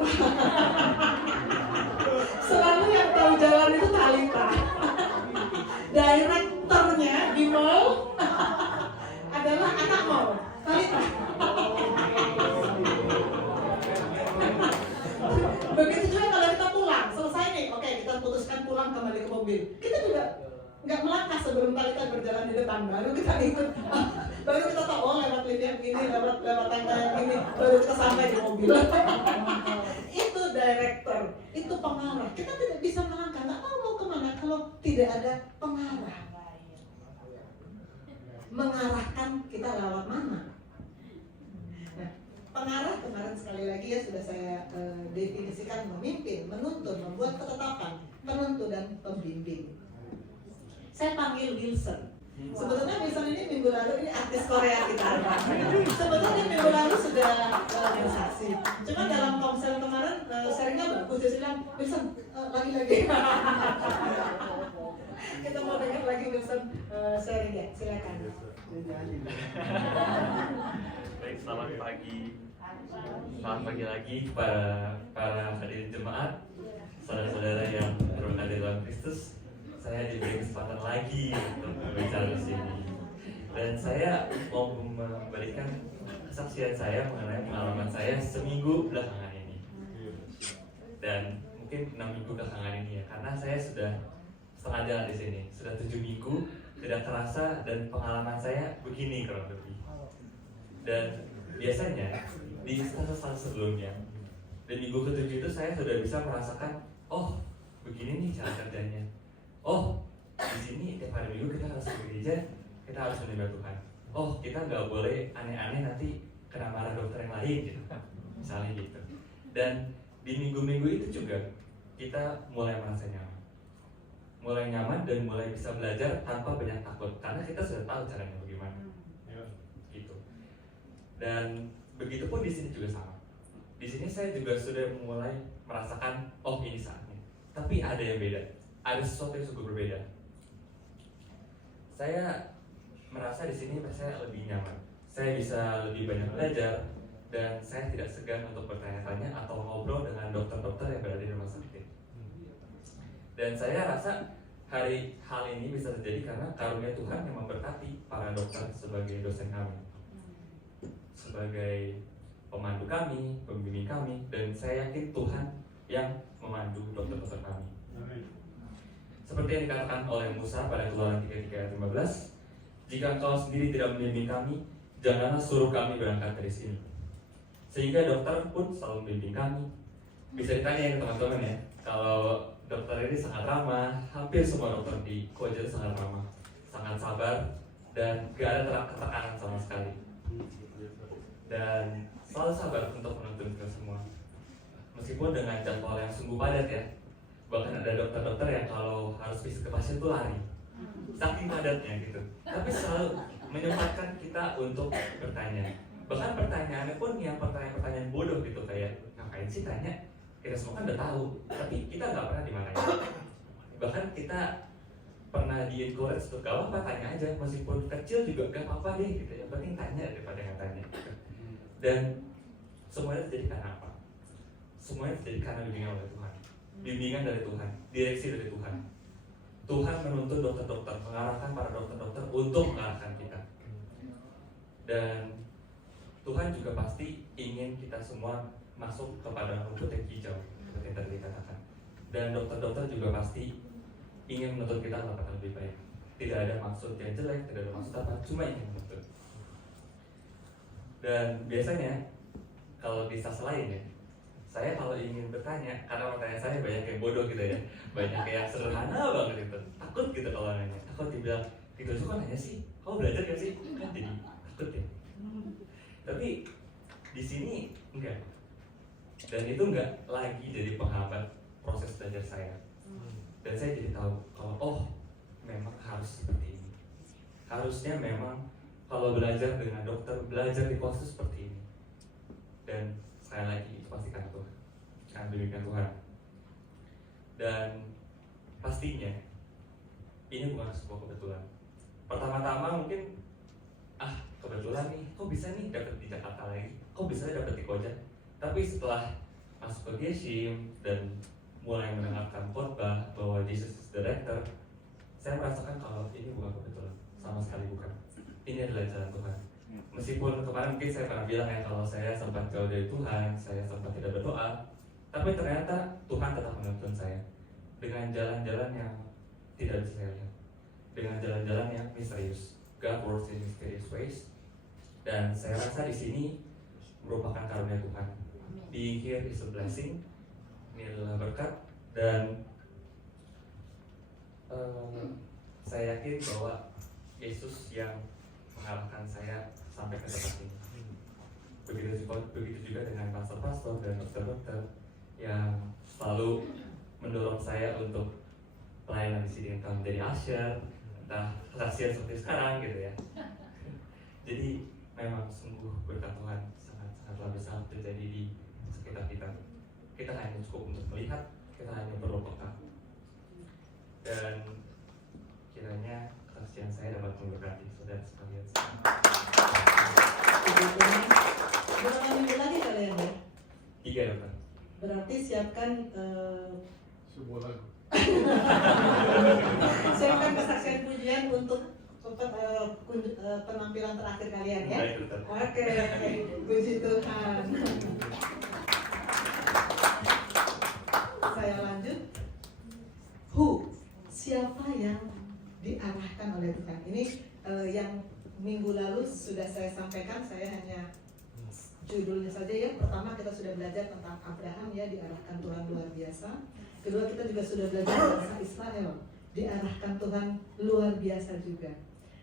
Selalu yang tahu jalan itu Talita. Direkturnya di mall adalah anak mall, Talita. Begitu juga kalau kita pulang, selesai nih, oke, kita putuskan pulang kembali ke mobil. Kita juga nggak melangkah sebelum Talita berjalan di depan, baru kita ikut, baru kita tahu, oh lewat lift yang ini, lewat tangga yang ini, baru kita sampai di mobil. Itu director, itu pengarah. Kita tidak bisa melangkah, nggak tahu mau kemana kalau tidak tidak ada pengarah. Mengarahkan kita lewat mana? Nah, pengarah kemarin sekali lagi ya sudah saya definisikan: memimpin, menuntun, membuat ketetapan, penentu dan pembimbing. Saya panggil Wilson. Sebetulnya Wilson ini minggu lalu ini artis Korea kita. Sebetulnya minggu lalu sudah organisasi. Cuma dalam komsel kemarin sharingnya bagus. Dia bilang, Wilson lagi-lagi. Kita mau dengar lagi Wilson sharing ya. Silakan. Baik, selamat pagi. Selamat pagi lagi para hadirin jemaat, saudara-saudara yang berada dalam Kristus. Saya diberi kesempatan lagi untuk berbicara di sini, dan saya mau memberikan kesaksian saya mengenai pengalaman saya seminggu belakangan ini, dan mungkin 6 minggu belakangan ini ya, karena saya sudah setengah jalan di sini, sudah 7 minggu tidak terasa, dan pengalaman saya begini kurang lebih. Dan biasanya di stase-stase sebelumnya, di minggu ke-7 itu saya sudah bisa merasakan, oh begini nih cara kerjanya. Oh, di sini tiap hari minggu kita harus ke gereja, kita harus menyembah Tuhan. Oh, kita nggak boleh aneh-aneh nanti kena marah dokter yang lain, gitu. Misalnya gitu. Dan di minggu-minggu itu juga kita mulai merasa nyaman dan mulai bisa belajar tanpa banyak takut, karena kita sudah tahu caranya bagaimana. Gitu. Dan begitupun di sini juga sama. Di sini saya juga sudah mulai merasakan, oh ini saatnya. Tapi ada yang beda. Ada sesuatu yang sungguh berbeda. Saya merasa di sini saya lebih nyaman. Saya bisa lebih banyak belajar, dan saya tidak segan untuk bertanya-tanya atau ngobrol dengan dokter-dokter yang berada di rumah sakit. Dan saya rasa hal ini bisa terjadi karena karunia Tuhan yang memberkati para dokter sebagai dosen kami, sebagai pemandu kami, pembimbing kami, dan saya yakin Tuhan yang memandu dokter-dokter kami. Seperti yang dikatakan oleh Musa pada Keluaran 33 ayat 15, jika engkau sendiri tidak membimbing kami, janganlah suruh kami berangkat dari sini. Sehingga dokter pun selalu membimbing kami. Bisa ditanya ya teman-teman ya, kalau dokter ini sangat ramah, hampir semua dokter di Koja itu sangat ramah, sangat sabar, dan gak ada ketekanan sama sekali. Dan selalu sabar untuk menuntun kita semua. Meskipun dengan jadwal yang sungguh padat ya. Bahkan ada dokter-dokter yang kalau harus visit ke pasien itu lari, saking padatnya gitu. Tapi selalu menyempatkan kita untuk bertanya. Bahkan pertanyaannya pun yang pertanyaan-pertanyaan bodoh gitu, kayak ngapain sih tanya? Kita semua kan udah tahu, tapi kita nggak pernah dimarahin. Bahkan kita pernah di-encourage untuk gak apa-apa, tanya aja, meskipun kecil juga gak apa-apa deh gitu. Yang penting tanya daripada nggak tanya. Dan semuanya terjadi karena apa? Semuanya terjadi karena bimbingan oleh Tuhan. Bimbingan dari Tuhan, direksi dari Tuhan. Tuhan menuntun dokter-dokter, mengarahkan para dokter-dokter untuk mengarahkan kita. Dan Tuhan juga pasti ingin kita semua masuk kepada rumput yang hijau, seperti yang tadi dikatakan. Dan dokter-dokter juga pasti ingin menuntut kita melakukan lebih baik. Tidak ada maksud yang jelek, tidak ada maksud apa, cuma ingin menuntut. Dan biasanya kalau di stase lain ya, saya kalau ingin bertanya, karena pertanyaan saya banyak yang bodoh gitu ya, banyak yang sederhana banget gitu, takut gitu kalau nanya, takut dibilang, gitu aja kok nanya sih, kamu belajar gak sih? Kan jadi takut ya. Tapi di sini enggak, dan itu enggak lagi jadi penghambat proses belajar saya. Dan saya jadi tahu kalau oh memang harus seperti ini. Harusnya memang kalau belajar dengan dokter, belajar di kos itu seperti ini. Dan sekali lagi itu pasti karena Tuhan, karena bimbingan Tuhan. Dan pastinya ini bukan sebuah kebetulan. Pertama-tama mungkin kebetulan nih, kok bisa nih dapat di Jakarta lagi, kok bisa dapat di Koja. Tapi setelah masuk ke Geshim dan mulai mendengarkan khotbah bahwa Jesus is the director, saya merasakan kalau ini bukan kebetulan, sama sekali bukan. Ini adalah jalan Tuhan. Meskipun kemarin mungkin saya pernah bilang ya, kalau saya sempat jauh dari Tuhan, saya sempat tidak berdoa, tapi ternyata Tuhan tetap menuntun saya dengan jalan-jalan yang tidak bisa saya lihat, dengan jalan-jalan yang misterius. God works in mysterious ways. Dan saya rasa di sini merupakan karunia Tuhan. Being here is a blessing. Ini adalah berkat. Dan Saya yakin bahwa Yesus yang mengarahkan saya sampai ke tempat ini. Begitu juga dengan pastor-pastor dan dokter-dokter yang selalu mendorong saya untuk pelayanan di sini, entah menjadi usher, entah kasihan seperti sekarang gitu ya. Jadi memang sungguh berkat Tuhan sangat-sangatlah besar terjadi di sekitar kita. Kita hanya cukup untuk melihat, kita hanya perlu peka. Dan kiranya kesaksian saya dapat memberkati saudara sekalian. Berapa minggu lagi kalian ya? 3 dokter. Berarti siapkan Sebuah lagu. siapkan kesaksian pujian untuk penampilan terakhir kalian ya. Baik dokter. Oke, puji Tuhan. Saya lanjut. Siapa yang diarahkan oleh Tuhan? Ini yang minggu lalu sudah saya sampaikan, saya hanya judulnya saja ya. Pertama kita sudah belajar tentang Abraham ya, diarahkan Tuhan luar biasa. Kedua kita juga sudah belajar bangsa Israel, diarahkan Tuhan luar biasa juga.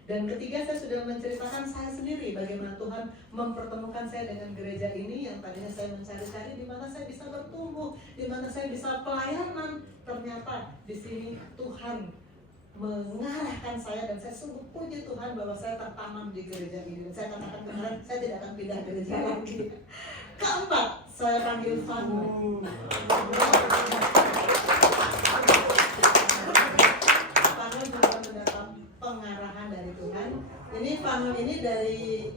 Dan ketiga saya sudah menceritakan saya sendiri bagaimana Tuhan mempertemukan saya dengan gereja ini yang tadinya saya mencari-cari di mana saya bisa bertumbuh, di mana saya bisa pelayanan. Ternyata di sini Tuhan mengarahkan saya dan saya sungguh puji Tuhan bahwa saya tertanam di gereja ini. Dan saya katakan kemarin saya tidak akan pindah gereja lagi. Keempat, saya panggil Vano. Vano juga mendapat pengarahan dari Tuhan. Ini Vano ini dari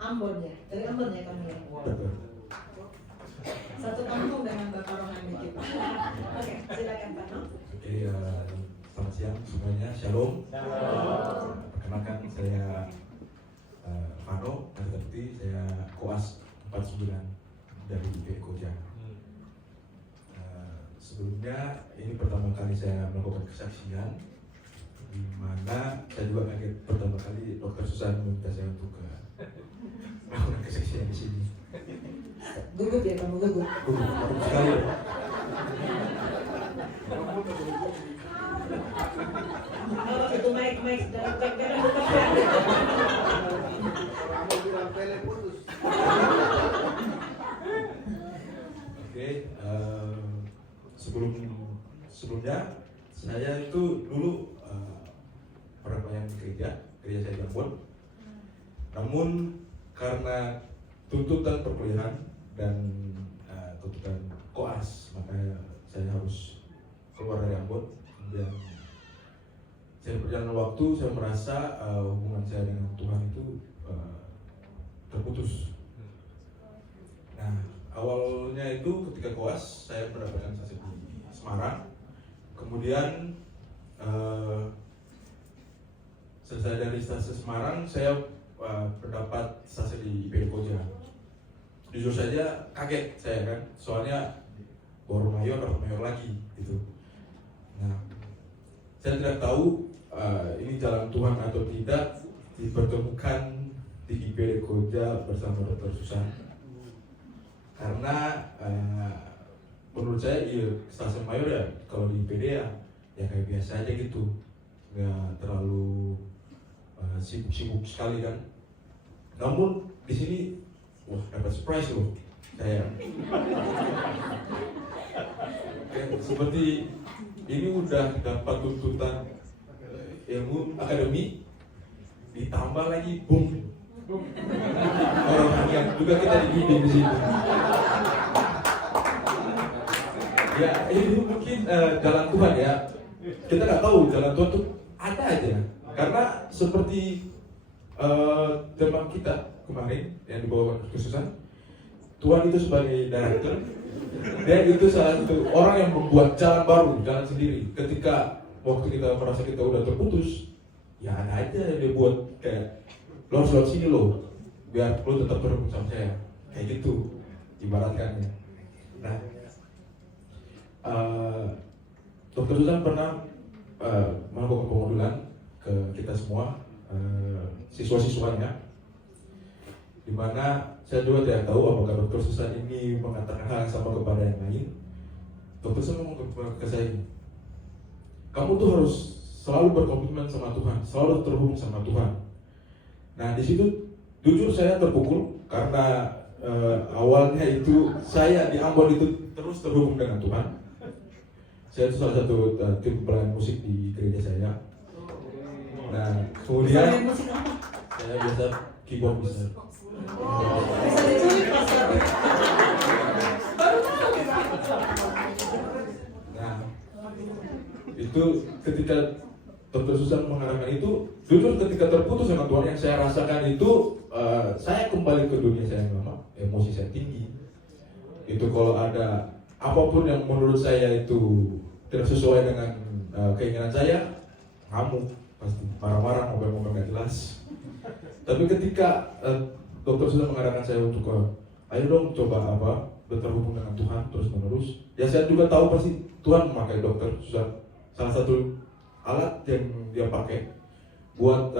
Ambon ya, dari Ambon ya kamu ya. Satu kampung dengan Bapak Rohani kita. Oke, silakan Pak. Oke, selamat siang semuanya, shalom. Perkenalkan saya Vano, seperti saya koas 49 dari IPB Koja. Sebelumnya ini pertama kali saya melakukan kesaksian, di mana saya juga kaget pertama kali Dokter Susan meminta saya untuk melakukan kesaksian di sini. Gugup ya kamu, gugup. Gugup sekali. Oh, itu mic jangan pegang. Kamu bilang pele putus. Oke, sebelumnya saya itu dulu pernah pelayan di gereja saya di Ambon. Namun karena tuntutan perkuliahan dan tuntutan koas, maka saya harus keluar dari Ambon. Kemudian saya berjalan waktu, saya merasa hubungan saya dengan Tuhan itu terputus. Nah, awalnya itu ketika koas saya mendapatkan saksi di Semarang. Kemudian selesai dari stase Semarang, saya mendapat stase di IPB Koja. Jujur saja kaget saya kan, soalnya baru mayor lagi gitu. Nah, saya tidak tahu ini jalan Tuhan atau tidak, dipertemukan di IPB Koja bersama Dr. Susan. Karena menurut saya stase mayor ya kalau di IPD ya kayak biasa aja gitu, nggak terlalu sibuk sekali kan. Namun di sini wah dapat surprise loh saya. Seperti ini udah dapat tuntutan ilmu akademi, ditambah lagi boom orang yang juga kita dibimbing di situ. Ya ini mungkin jalan Tuhan ya. Kita nggak tahu jalan Tuhan tuh ada aja. Karena seperti teman kita kemarin yang dibawa khususan, Tuhan itu sebagai director, dia itu salah satu orang yang membuat jalan baru, jalan sendiri. Ketika waktu kita merasa kita udah terputus, ya ada aja dia buat kayak lo harus lewat sini lo, biar lo tetap terhubung sama saya, kayak gitu ibaratkannya. Nah, Dr. Susan pernah melakukan pemodulan ke kita semua, siswa-siswanya, dimana saya juga tidak tahu apakah Dr. Susan ini mengatakan hal yang sama kepada yang lain. Dr. Susan ngomong ke saya, kamu tuh harus selalu berkomitmen sama Tuhan, selalu terhubung sama Tuhan. Nah di situ jujur saya terpukul karena awalnya itu saya di Ambon itu terus terhubung dengan Tuhan. Saya itu salah satu tim pelayan musik di gereja saya. Nah kemudian Pelayan musik apa? saya biasa keyboard bisa. Bisa diculik pastor. Baru tahu kita. Nah itu ketika Dr. Susan mengarahkan itu, jujur ketika terputus dengan Tuhan yang saya rasakan itu, saya kembali ke dunia saya yang lama, emosi saya tinggi. Itu kalau ada apapun yang menurut saya itu tidak sesuai dengan keinginan saya, kamu pasti marah-marah, ngomong-ngomong gak jelas. Tapi ketika Dr. Susan mengarahkan saya untuk ayo dong coba terhubung dengan Tuhan terus menerus. Ya saya juga tahu pasti Tuhan memakai Dr. Susan, salah satu alat yang dia pakai buat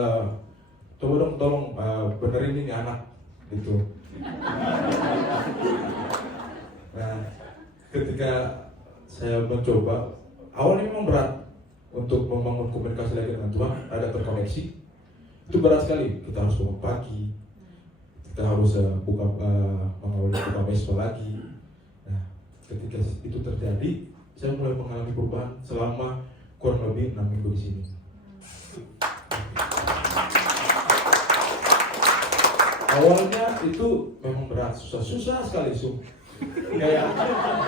coba dong tolong benerin ini anak gitu. Nah ketika saya mencoba, awalnya memang berat untuk membangun komunikasi lagi dengan Tuhan, ada terkoneksi. Itu berat sekali, kita harus bangun pagi, kita harus mengawali buka mesbah lagi. Nah ketika itu terjadi, saya mulai mengalami perubahan selama kurang lebih 6 minggu di sini. Awalnya itu memang berat, susah sekali kayak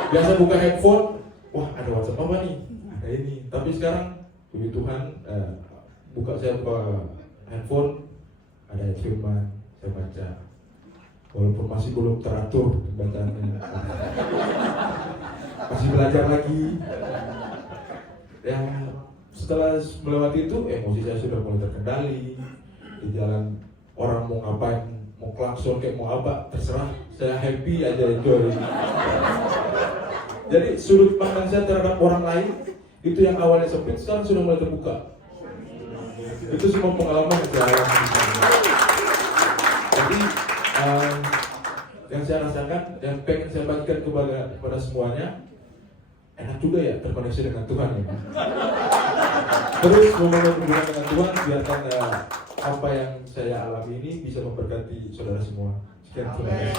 biasa buka handphone, wah ada WhatsApp apa nih, ada ini. Tapi sekarang puji Tuhan, saya buka handphone, ada firman, saya baca. Walaupun masih belum teratur bacaannya, masih belajar lagi. Ya setelah melewati itu, emosi saya sudah mulai terkendali. Di jalan orang mau ngapain, mau klakson kayak mau apa, terserah, saya happy aja, enjoy. Jadi sudut pandang saya terhadap orang lain itu yang awalnya sempit sekarang sudah mulai terbuka. Itu semua pengalaman yang saya alami. Jadi yang saya rasakan, yang pengen saya bagikan kepada semuanya, enak juga ya terkoneksi dengan Tuhan ya. Terus membangun hubungan dengan Tuhan, biarkan apa yang saya alami ini bisa memberkati saudara semua. Sekian, terima kasih.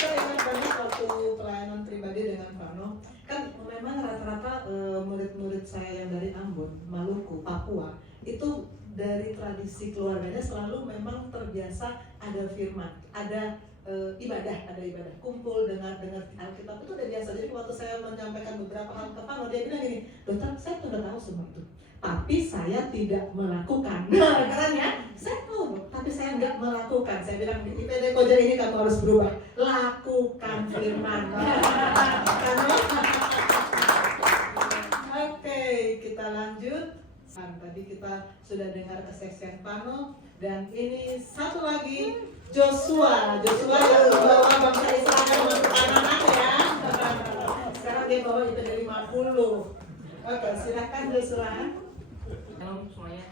Saya ingat banget waktu pelayanan pribadi dengan Vano, kan memang rata-rata murid-murid saya yang dari Ambon, Maluku, Papua itu dari tradisi keluarganya selalu memang terbiasa ada firman, ada ibadah, kumpul dengar Alkitab itu udah biasa. Jadi waktu saya menyampaikan beberapa hal ke Vano, dia bilang gini, dokter saya sudah tahu semua itu, tapi saya tidak melakukan. Nah, karena saya tahu, tapi saya nggak melakukan. Saya bilang di IPD Koja ini kamu harus berubah, lakukan firman. Oke, kita lanjut. Tadi kita sudah dengar kesaksian Vano, dan ini satu lagi Joshua yang membawa bangsa Israel masuk Kanaan ya. Sekarang dia bawa itu dari 50. Oke, silakan Joshua. Halo semuanya.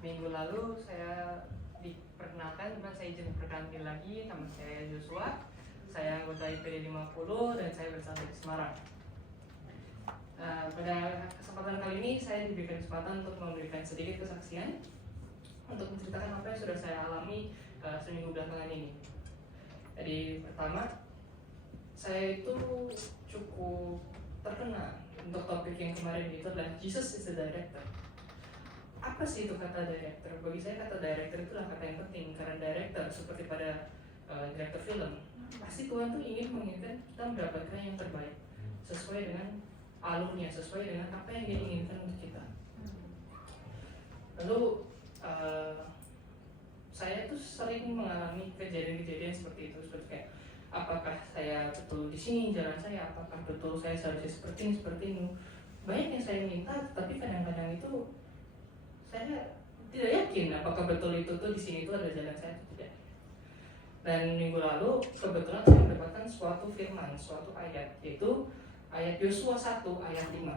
Minggu lalu saya diperkenalkan, cuma saya izin perkenalkan lagi, nama saya Joshua. Saya anggota IPD 50 dan saya berasal dari Semarang. Pada kesempatan kali ini saya diberikan kesempatan untuk memberikan sedikit kesaksian untuk menceritakan apa yang sudah saya alami seminggu belakangan ini. Jadi pertama, saya itu cukup terkena untuk topik yang kemarin itu adalah Jesus is the director. Apa sih itu kata director? Bagi saya kata director itulah kata yang penting, karena director seperti pada director film, pasti Tuhan tuh ingin menginginkan kita mendapatkan yang terbaik sesuai dengan alurnya, sesuai dengan apa yang dia inginkan untuk kita. Lalu saya tuh sering mengalami kejadian-kejadian seperti itu, seperti kayak apakah saya betul di sini jalan saya, apakah betul saya seharusnya seperti ini. Banyak yang saya minta, tapi kadang-kadang itu saya tidak yakin apakah betul itu tuh di sini itu ada jalan saya atau tidak. Dan minggu lalu kebetulan saya mendapatkan suatu firman, suatu ayat, yaitu ayat Yosua 1 ayat 5.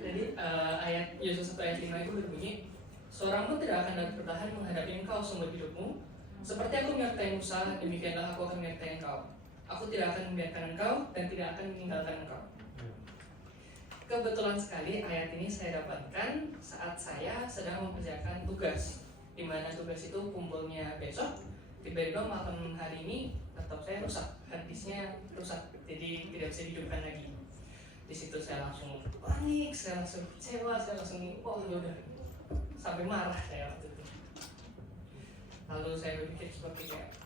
Jadi ayat Yosua 1 ayat 5 itu berbunyi, seorangmu tidak akan dapat bertahan menghadapi engkau seumur hidupmu. Seperti aku menyertai Musa, demikianlah aku akan menyertai engkau. Aku tidak akan membiarkan engkau dan tidak akan meninggalkan engkau. Kebetulan sekali ayat ini saya dapatkan saat saya sedang mengerjakan tugas, di mana tugas itu kumpulnya besok. Tiba-tiba malam hari ini laptop saya rusak, hard disknya rusak, jadi tidak bisa dihidupkan lagi. Di situ saya langsung panik, saya langsung kecewa, saya langsung yaudah, sampai marah saya waktu itu. Lalu saya berpikir seperti kayak,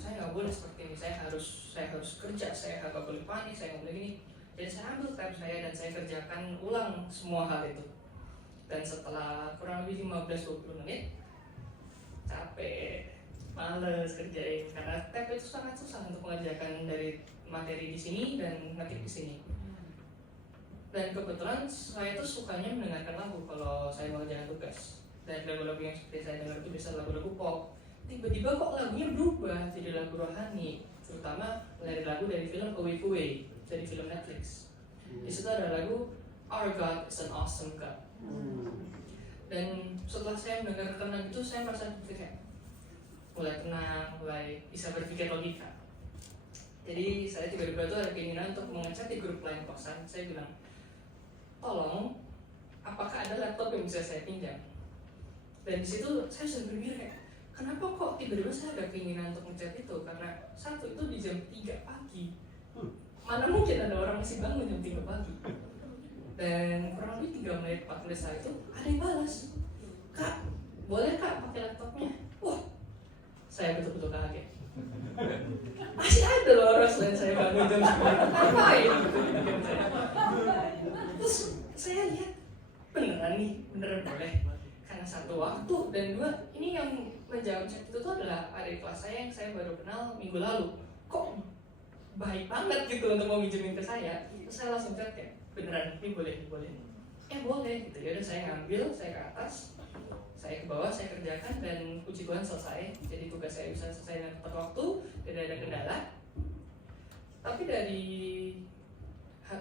saya nggak boleh seperti ini, saya harus kerja, saya nggak boleh panik, saya nggak boleh gini. Jadi saya ambil tab saya dan saya kerjakan ulang semua hal itu. Dan setelah kurang lebih 15-20 menit, capek, males kerjain karena tab itu sangat susah untuk mengerjakan dari materi di sini dan ngetik di sini. Dan kebetulan saya tuh sukanya mendengarkan lagu kalau saya mengerjakan tugas. Dan lagu-lagu yang seperti saya dengar itu biasa lagu-lagu pop. Tiba-tiba kok lagunya berubah jadi lagu rohani, terutama dari lagu dari film Away Away, dari film Netflix. Di situ ada lagu Our God is an Awesome God. Dan setelah saya mendengarkan lagu itu, saya merasa kayak mulai tenang, mulai bisa berpikir logika. Jadi saya tiba-tiba tuh ada keinginan untuk mengechat di grup lain kosan. Saya bilang, tolong, apakah ada laptop yang bisa saya pinjam? Dan di situ saya sudah berpikir kayak, kenapa kok tiba-tiba saya ada keinginan untuk ngechat itu? Karena satu, itu di jam 3 pagi. Mana mungkin ada orang masih bangun jam 3 pagi. Dan kurang lebih 3 menit, 4 menit setelah itu ada yang balas, Kak, boleh Kak pakai laptopnya? Wah, saya betul-betul kaget. Masih ada loh orang selain saya bangun jam 9. Ngapain gitu di jam saya. Terus saya lihat, beneran boleh. Karena satu waktu, dan dua, ini yang menjawab chat itu tuh adalah adik kelas saya yang saya baru kenal minggu lalu. Kok baik banget gitu untuk mau minjemin ke saya. Terus saya langsung chat kayak, beneran ini boleh. Boleh gitu. Ya udah saya ngambil, saya ke atas, saya ke bawah, saya kerjakan dan puji Tuhan selesai. Jadi tugas saya bisa selesai dengan tepat waktu, tidak ada kendala. Tapi dari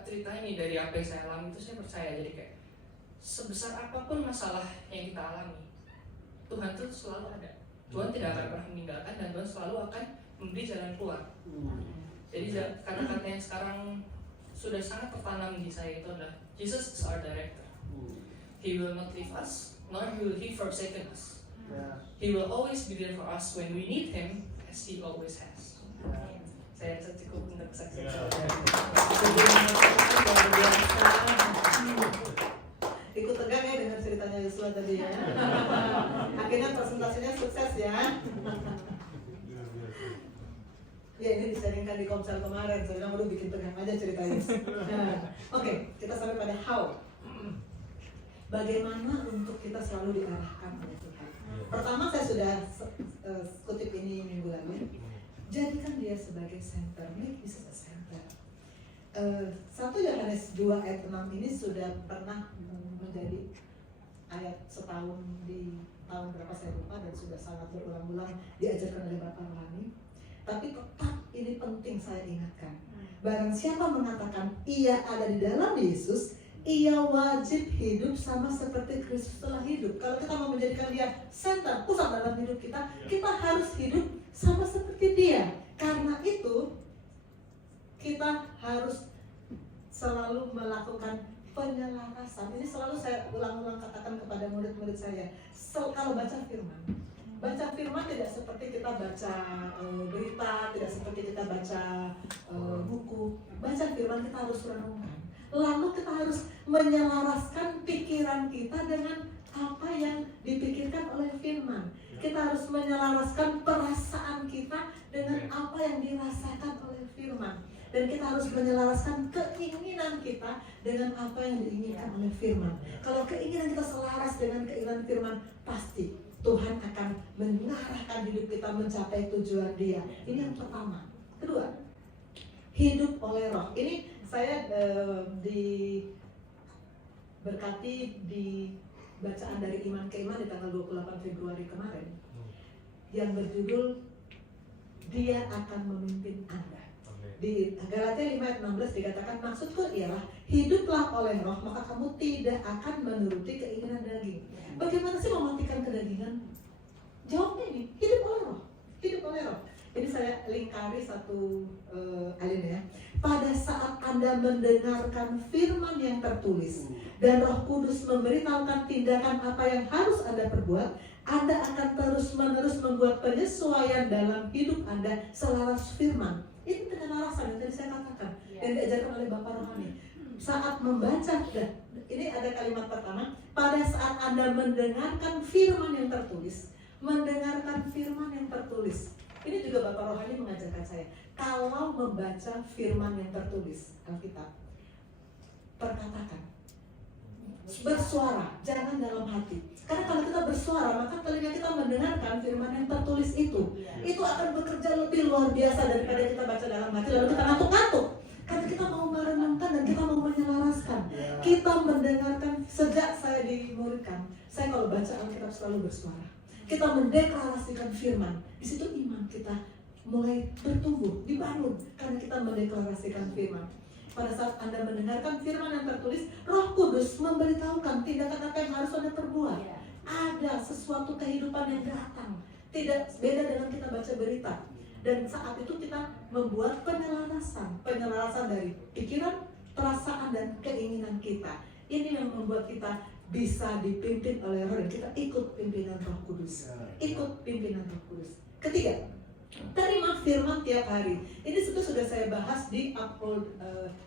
cerita ini, dari apa yang saya alami itu saya percaya, jadi kayak sebesar apapun masalah yang kita alami, Tuhan itu selalu ada. Tuhan tidak akan pernah meninggalkan dan Tuhan selalu akan memberi jalan keluar. Jadi kata-kata yang sekarang sudah sangat tertanam di saya itu adalah Jesus is our director. He will not leave us, nor will He forsaken us. He will always be there for us when we need Him, as He always has. Saya rasa cukup untuk kesaksian saya. Ikut tegang ya dengan ceritanya Yosua tadi ya. Akhirnya presentasinya sukses ya. Ya ini disaringkan di Komsel kemarin, saya bilang udah bikin tegang aja ceritanya. Oke, kita sampai pada how. Bagaimana untuk kita selalu diarahkan oleh Tuhan. Pertama saya sudah kutip ini minggu lalu. Jadikan dia sebagai center, make Jesus a center. 1 Yohanes 2 ayat 6 ini sudah pernah menjadi ayat setahun di tahun berapa saya lupa dan sudah sangat berulang-ulang diajarkan oleh Bapak Rohani. Tapi tetap ini penting saya ingatkan. Barang siapa mengatakan ia ada di dalam Yesus, ia wajib hidup sama seperti Kristus telah hidup. Kalau kita mau menjadikan dia center, pusat dalam hidup kita, kita harus hidup sama seperti dia. Karena itu kita harus selalu melakukan penyelarasan. Ini selalu saya ulang-ulang katakan kepada murid-murid saya. Kalau baca firman tidak seperti kita baca berita, tidak seperti kita baca buku. Baca firman kita harus renungkan. Lalu kita harus menyelaraskan pikiran kita dengan apa yang dipikirkan oleh firman. Kita harus menyelaraskan perasaan kita dengan apa yang dirasakan oleh firman. Dan kita harus menyelaraskan keinginan kita dengan apa yang diinginkan oleh firman. Kalau keinginan kita selaras dengan keinginan firman, pasti Tuhan akan mengarahkan hidup kita mencapai tujuan dia. Ini yang pertama. Kedua, hidup oleh roh. Ini saya berkati di bacaan dari Iman ke Iman di tanggal 28 Februari kemarin yang berjudul Dia akan memimpin Anda. Di Galatia 5 ayat 16 dikatakan, maksudku ialah hiduplah oleh roh, maka kamu tidak akan menuruti keinginan daging. Bagaimana sih mematikan kedagingan? Jawabnya ini, hidup oleh roh. Hidup oleh roh. Jadi saya cari satu alinea. Pada saat Anda mendengarkan firman yang tertulis dan Roh Kudus memberitahukan tindakan apa yang harus Anda perbuat, Anda akan terus-menerus membuat penyesuaian dalam hidup Anda selaras firman. Ini penjelasan yang tadi saya katakan yang diajarkan oleh Bapak Rohani. Saat membaca, ini ada kalimat pertama, pada saat Anda mendengarkan firman yang tertulis, mendengarkan firman yang tertulis. Ini juga Bapak Rohani mengajarkan saya, kalau membaca firman yang tertulis Alkitab, perkatakan, bersuara, jangan dalam hati. Karena kalau kita bersuara, maka telinga kita mendengarkan firman yang tertulis itu akan bekerja lebih luar biasa daripada kita baca dalam hati lalu kita ngantuk-ngantuk. Karena kita mau merenungkan dan kita mau menyelaraskan. Kita mendengarkan. Sejak saya dimuridkan, saya kalau baca Alkitab selalu bersuara. Kita mendeklarasikan firman. Di situ iman kita mulai bertumbuh, dibangun karena kita mendeklarasikan firman. Pada saat Anda mendengarkan firman yang tertulis, Roh Kudus memberitahukan tindakan apa yang harus Anda perbuat. Ada sesuatu kehidupan yang datang. Tidak beda dengan kita baca berita. Dan saat itu kita membuat penyelarasan dari pikiran, perasaan, dan keinginan kita. Ini yang membuat kita bisa dipimpin oleh Roh dan kita ikut pimpinan Roh Kudus. Ikut pimpinan Roh Kudus. Ketiga, terima firman tiap hari. Ini sudah saya bahas di Uphold,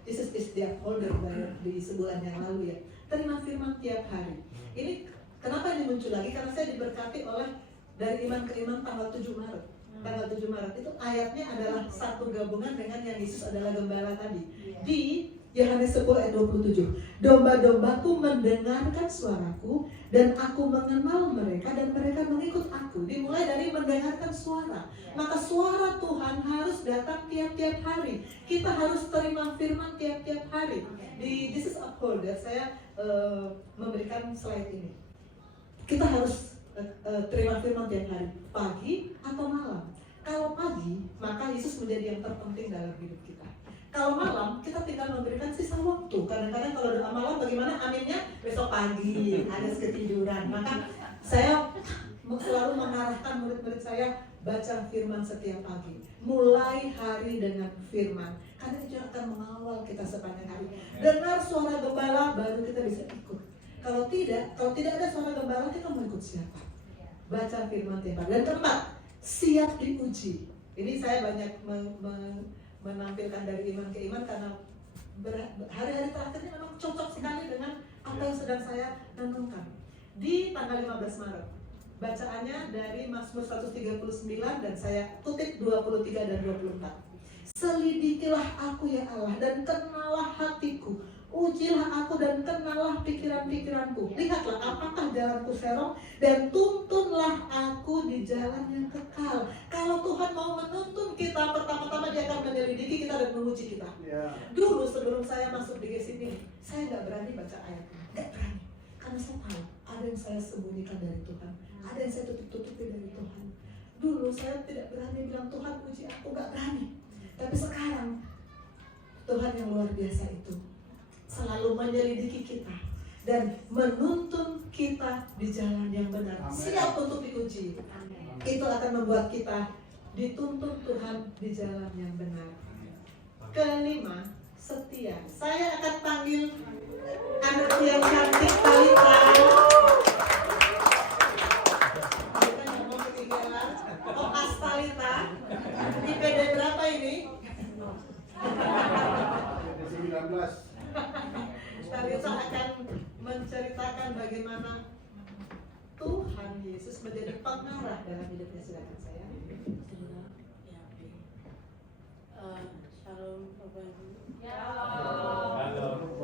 Jesus is the Upholder di sebulan yang lalu ya. Terima firman tiap hari. Ini kenapa ini muncul lagi? Karena saya diberkati oleh dari iman ke iman tanggal 7 Maret. Tanggal 7 Maret itu ayatnya adalah satu gabungan dengan yang Yesus adalah gembala tadi. Di Yohanes 10 ayat 27. Domba-dombaku mendengarkan suaraku dan aku mengenal mereka dan mereka mengikut aku. Dimulai dari mendengarkan suara. Maka suara Tuhan harus datang tiap-tiap hari. Kita harus terima firman tiap-tiap hari. Di This is Upholder saya memberikan slide ini. Kita harus terima firman tiap hari, pagi atau malam. Kalau pagi, maka Yesus menjadi yang terpenting dalam hidup kita. Kalau malam, kita tinggal memberikan sisa waktu. Kadang-kadang kalau doa malam bagaimana? Aminnya besok pagi, ada ketiduran. Maka saya selalu mengarahkan murid-murid saya baca firman setiap pagi. Mulai hari dengan firman. Karena itu akan mengawal kita sepanjang hari. Dengar suara gembala, baru kita bisa ikut. Kalau tidak ada suara gembala, kita mau ikut siapa? Baca firman tiap hari. Dan keempat, siap diuji. Ini saya banyak menampilkan dari iman ke iman karena hari-hari terakhir ini memang cocok sekali dengan apa yang sedang saya renungkan. Di tanggal 15 Maret, bacaannya dari Mazmur 139 dan saya kutip 23 dan 24. Selidikilah aku ya Allah dan kenalah hatiku. Ujilah aku dan kenalah pikiran-pikiranku. Lihatlah apakah jalanku serong dan tuntunlah aku di jalan yang kekal. Kalau Tuhan mau menuntun kita, pertama-tama Dia akan menyelidiki kita dan menguji kita. Dulu sebelum saya masuk di GCP, saya nggak berani baca ayat ini. Nggak berani. Karena saya tahu ada yang saya sembunyikan dari Tuhan. Ada yang saya tutup-tutupi dari Tuhan. Dulu saya tidak berani bilang Tuhan uji aku, nggak berani. Tapi sekarang Tuhan yang luar biasa itu selalu menyelidiki kita dan menuntun kita di jalan yang benar. Amen. Siap untuk diuji. Amen. Itu akan membuat kita dituntun Tuhan di jalan yang benar. Kelima, setia. Saya akan panggil anak yang cantik Talita. Kita ngomong ketinggalan. Okas Talita. IPD berapa ini? 19. Talita akan menceritakan bagaimana Tuhan Yesus menjadi pengarah dalam hidupnya. Silakan saya. Shalom Bapak Ibu. Halo.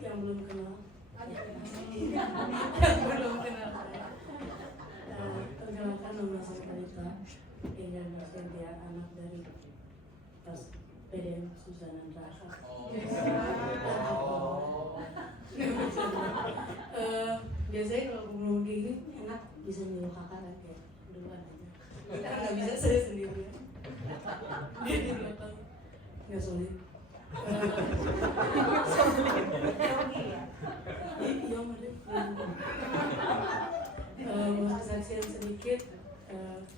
Yang belum kenal. Yang belum kenal saya. Perkenalkan nama saya Talita. Indah Cynthia, anak dari pas PDM Susanan Raka. Biasanya kalau ngomong kayak gini enak bisa nyuruh kakak kan kayak duluan aja. Kita nggak bisa saya sendiri. Dia di belakang nggak sulit. Iya Marit. Mau kesaksian sedikit.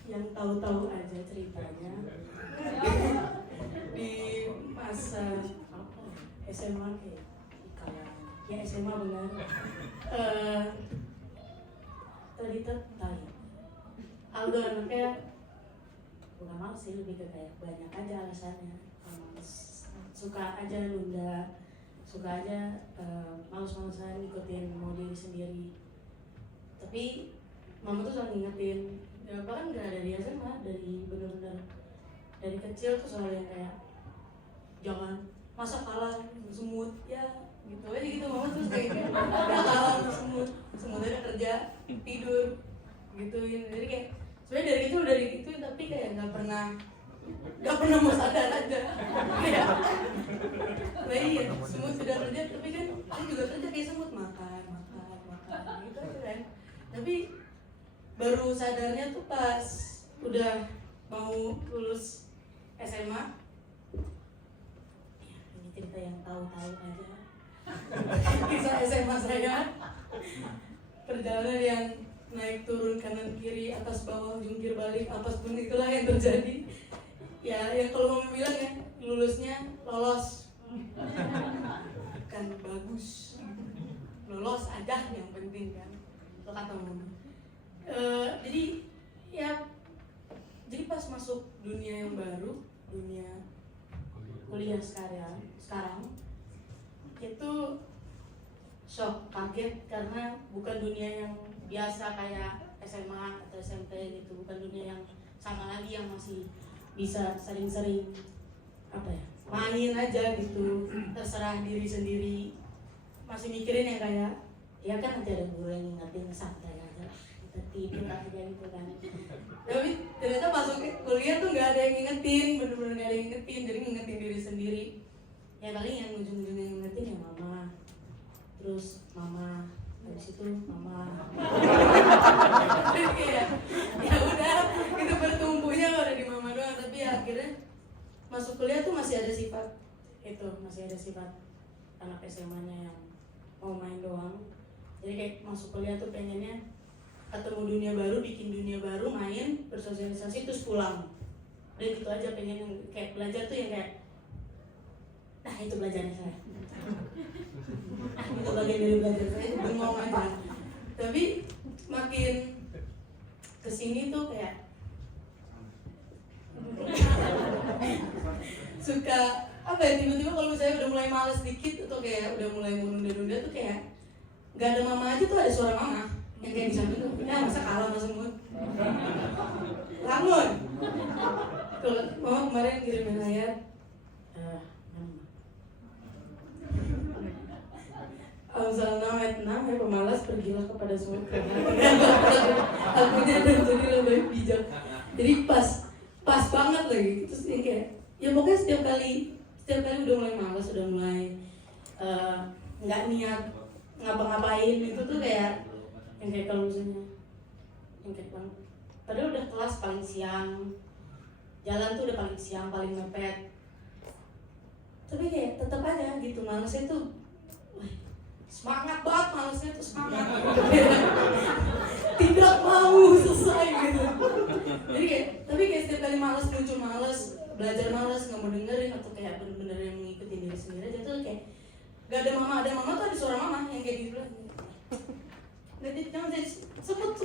Yang tahu-tahu aja ceritanya. SMA kayak ya SMA benar. Tadi Aldo anaknya bukan malas sih, lebih ke kayak banyak aja alasannya. Suka aja nunda, suka aja males-malesan ngikutin mau diri sendiri. Tapi mama tuh selalu ngingetin, ya bahkan nggak dari SMA, dari bener-bener dari kecil tuh selalu yang kayak jangan masa kalah semut ya gitu aja gitu. Mama tuh kayak nggak kalah semut aja kerja tidur gituin. Jadi kayak sebenarnya dari itu tapi kayak nggak pernah mau sadar aja. Kayak nah iya semut sudah kerja tapi kan aku juga kerja kayak semut, makan gitu aja kan. Tapi baru sadarnya tuh pas udah mau lulus SMA. Ya, ini cerita yang tahu-tahu aja. Kisah SMA saya, perjalanan yang naik turun kanan kiri atas bawah jungkir balik apapun itulah yang terjadi. Ya yang kalau mama bilang ya lulusnya lolos, bukan bagus, lolos aja yang penting kan, itu kata mama. Jadi pas masuk dunia yang baru, dunia kuliah sekarang itu shock, kaget karena bukan dunia yang biasa kayak SMA atau SMP gitu, bukan dunia yang sama lagi yang masih bisa sering-sering main aja gitu, terserah diri sendiri, masih mikirin yang kayak ya kan aja ada guru yang ngingetin santai aja kita tidur aja gitu kan. Tapi ternyata masuk kuliah tuh nggak ada yang ngingetin, bener-bener nggak ada yang ngingetin, jadi ngingetin diri sendiri. Ya paling yang ujung-ujungnya ngingetin ya mama, terus mama, habis itu mama. Jadi ya udah itu bertumbuhnya udah di mama doang. Tapi ya akhirnya masuk kuliah tuh masih ada sifat anak SMA-nya yang mau main doang. Jadi kayak masuk kuliah tuh pengennya ketemu dunia baru, bikin dunia baru, main, bersosialisasi, terus pulang. Udah gitu aja, pengen yang kayak belajar tuh yang kayak nah itu belajarnya saya. Itu bagian dari belajar saya, bengong aja. Tapi makin kesini tuh kayak suka tiba-tiba kalau misalnya udah mulai males dikit atau kayak udah mulai mau nunda-nunda tuh kayak nggak ada mama aja tuh ada suara mama yang kayak di samping tuh, ya masa kalah sama semut, bangun. Kalau mama kemarin kirimin ayat, Al-An'am ayat 6, hai pemalas pergilah kepada semut akunya dan jadilah baik bijak. Jadi pas banget lagi. Terus ini kayak ya pokoknya setiap kali udah mulai malas, udah mulai nggak niat ngapa-ngapain itu tuh kayak yang kayak kalau misalnya yang kayak banget. Padahal udah kelas paling siang, jalan tuh udah paling siang, paling mepet. Tapi kayak tetap aja gitu malasnya tuh semangat banget, malasnya tuh semangat. Tidak mau selesai gitu. Jadi tapi kayak setiap kali malas muncul malas, belajar malas, nggak mau dengerin atau kayak bener-bener yang mengikuti diri sendiri aja tuh kayak gak ada mama tuh ada suara mama yang kayak gitu lah. Jangan jadi semut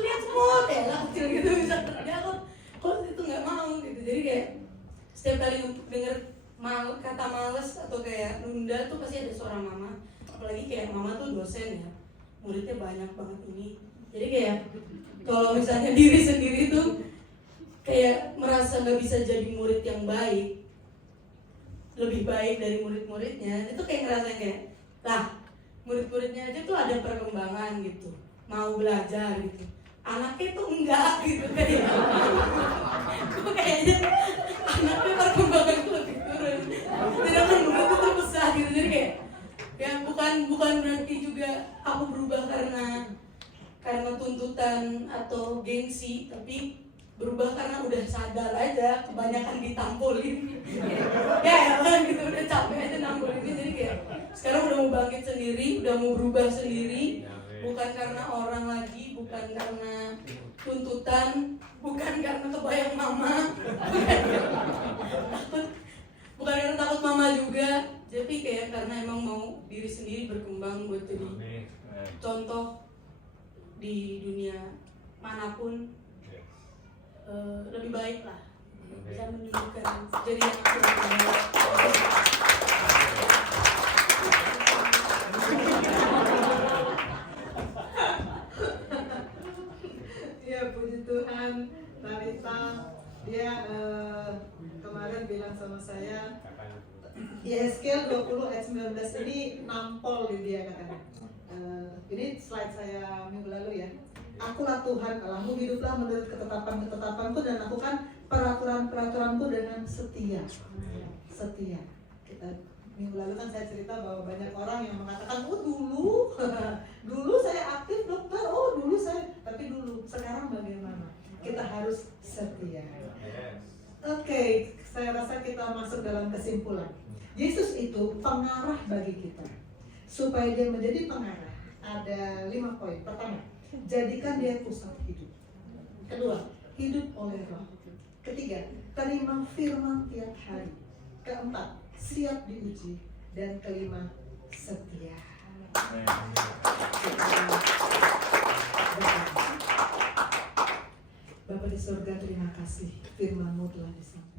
lihat semut ya lah kecil gitu bisa kerja kok itu nggak mau gitu. Jadi kayak setiap kali denger kata males atau kayak nunda tuh pasti ada suara mama. Apalagi kayak mama tuh dosen ya, muridnya banyak banget ini. Jadi kayak kalau misalnya diri sendiri tuh kayak merasa nggak bisa jadi murid yang baik, lebih baik dari murid-muridnya, itu kayak ngerasa kayak lah murid-muridnya aja tuh ada perkembangan gitu, mau belajar gitu, anaknya tuh enggak gitu kayak kok kayaknya anaknya perkembangan tuh lebih turun, sedangkan muridnya tuh besar gitu. Jadi kayak ya bukan berarti juga aku berubah karena tuntutan atau gengsi, tapi berubah karena udah sadar aja kebanyakan ditampolin. ya kan gitu udah capek aja nampolinnya. Jadi kayak sekarang udah mau bangkit sendiri, udah mau berubah sendiri, bukan karena orang lagi, bukan karena tuntutan, bukan karena kebayang mama, bukan karena takut mama juga, tapi kayak karena emang mau diri sendiri berkembang buat jadi contoh di dunia manapun. Lebih baik lah, bisa menunjukkan jadi yang Ya puji Tuhan, Talita dia kemarin bilang sama saya Yeskel 20 ayat 19 ini nampol di dia katanya. Ini slide saya minggu lalu ya. Akulah Tuhan Allahmu, hiduplah menurut ketetapan-ketetapanku dan lakukan peraturan-peraturanku dengan setia. Setia. Kita minggu lalu kan saya cerita bahwa banyak orang yang mengatakan, oh dulu, dulu saya aktif dokter, oh dulu saya, tapi dulu, sekarang bagaimana? Kita harus setia. Oke, saya rasa kita masuk dalam kesimpulan. Yesus itu pengarah bagi kita. Supaya dia menjadi pengarah, ada 5 poin. Pertama, jadikan dia pusat hidup. Kedua, hidup oleh Roh. Ketiga, terima firman tiap hari. Keempat, siap diuji. Dan kelima, setia. Bapa di surga, terima kasih firman-Mu telah disampaikan.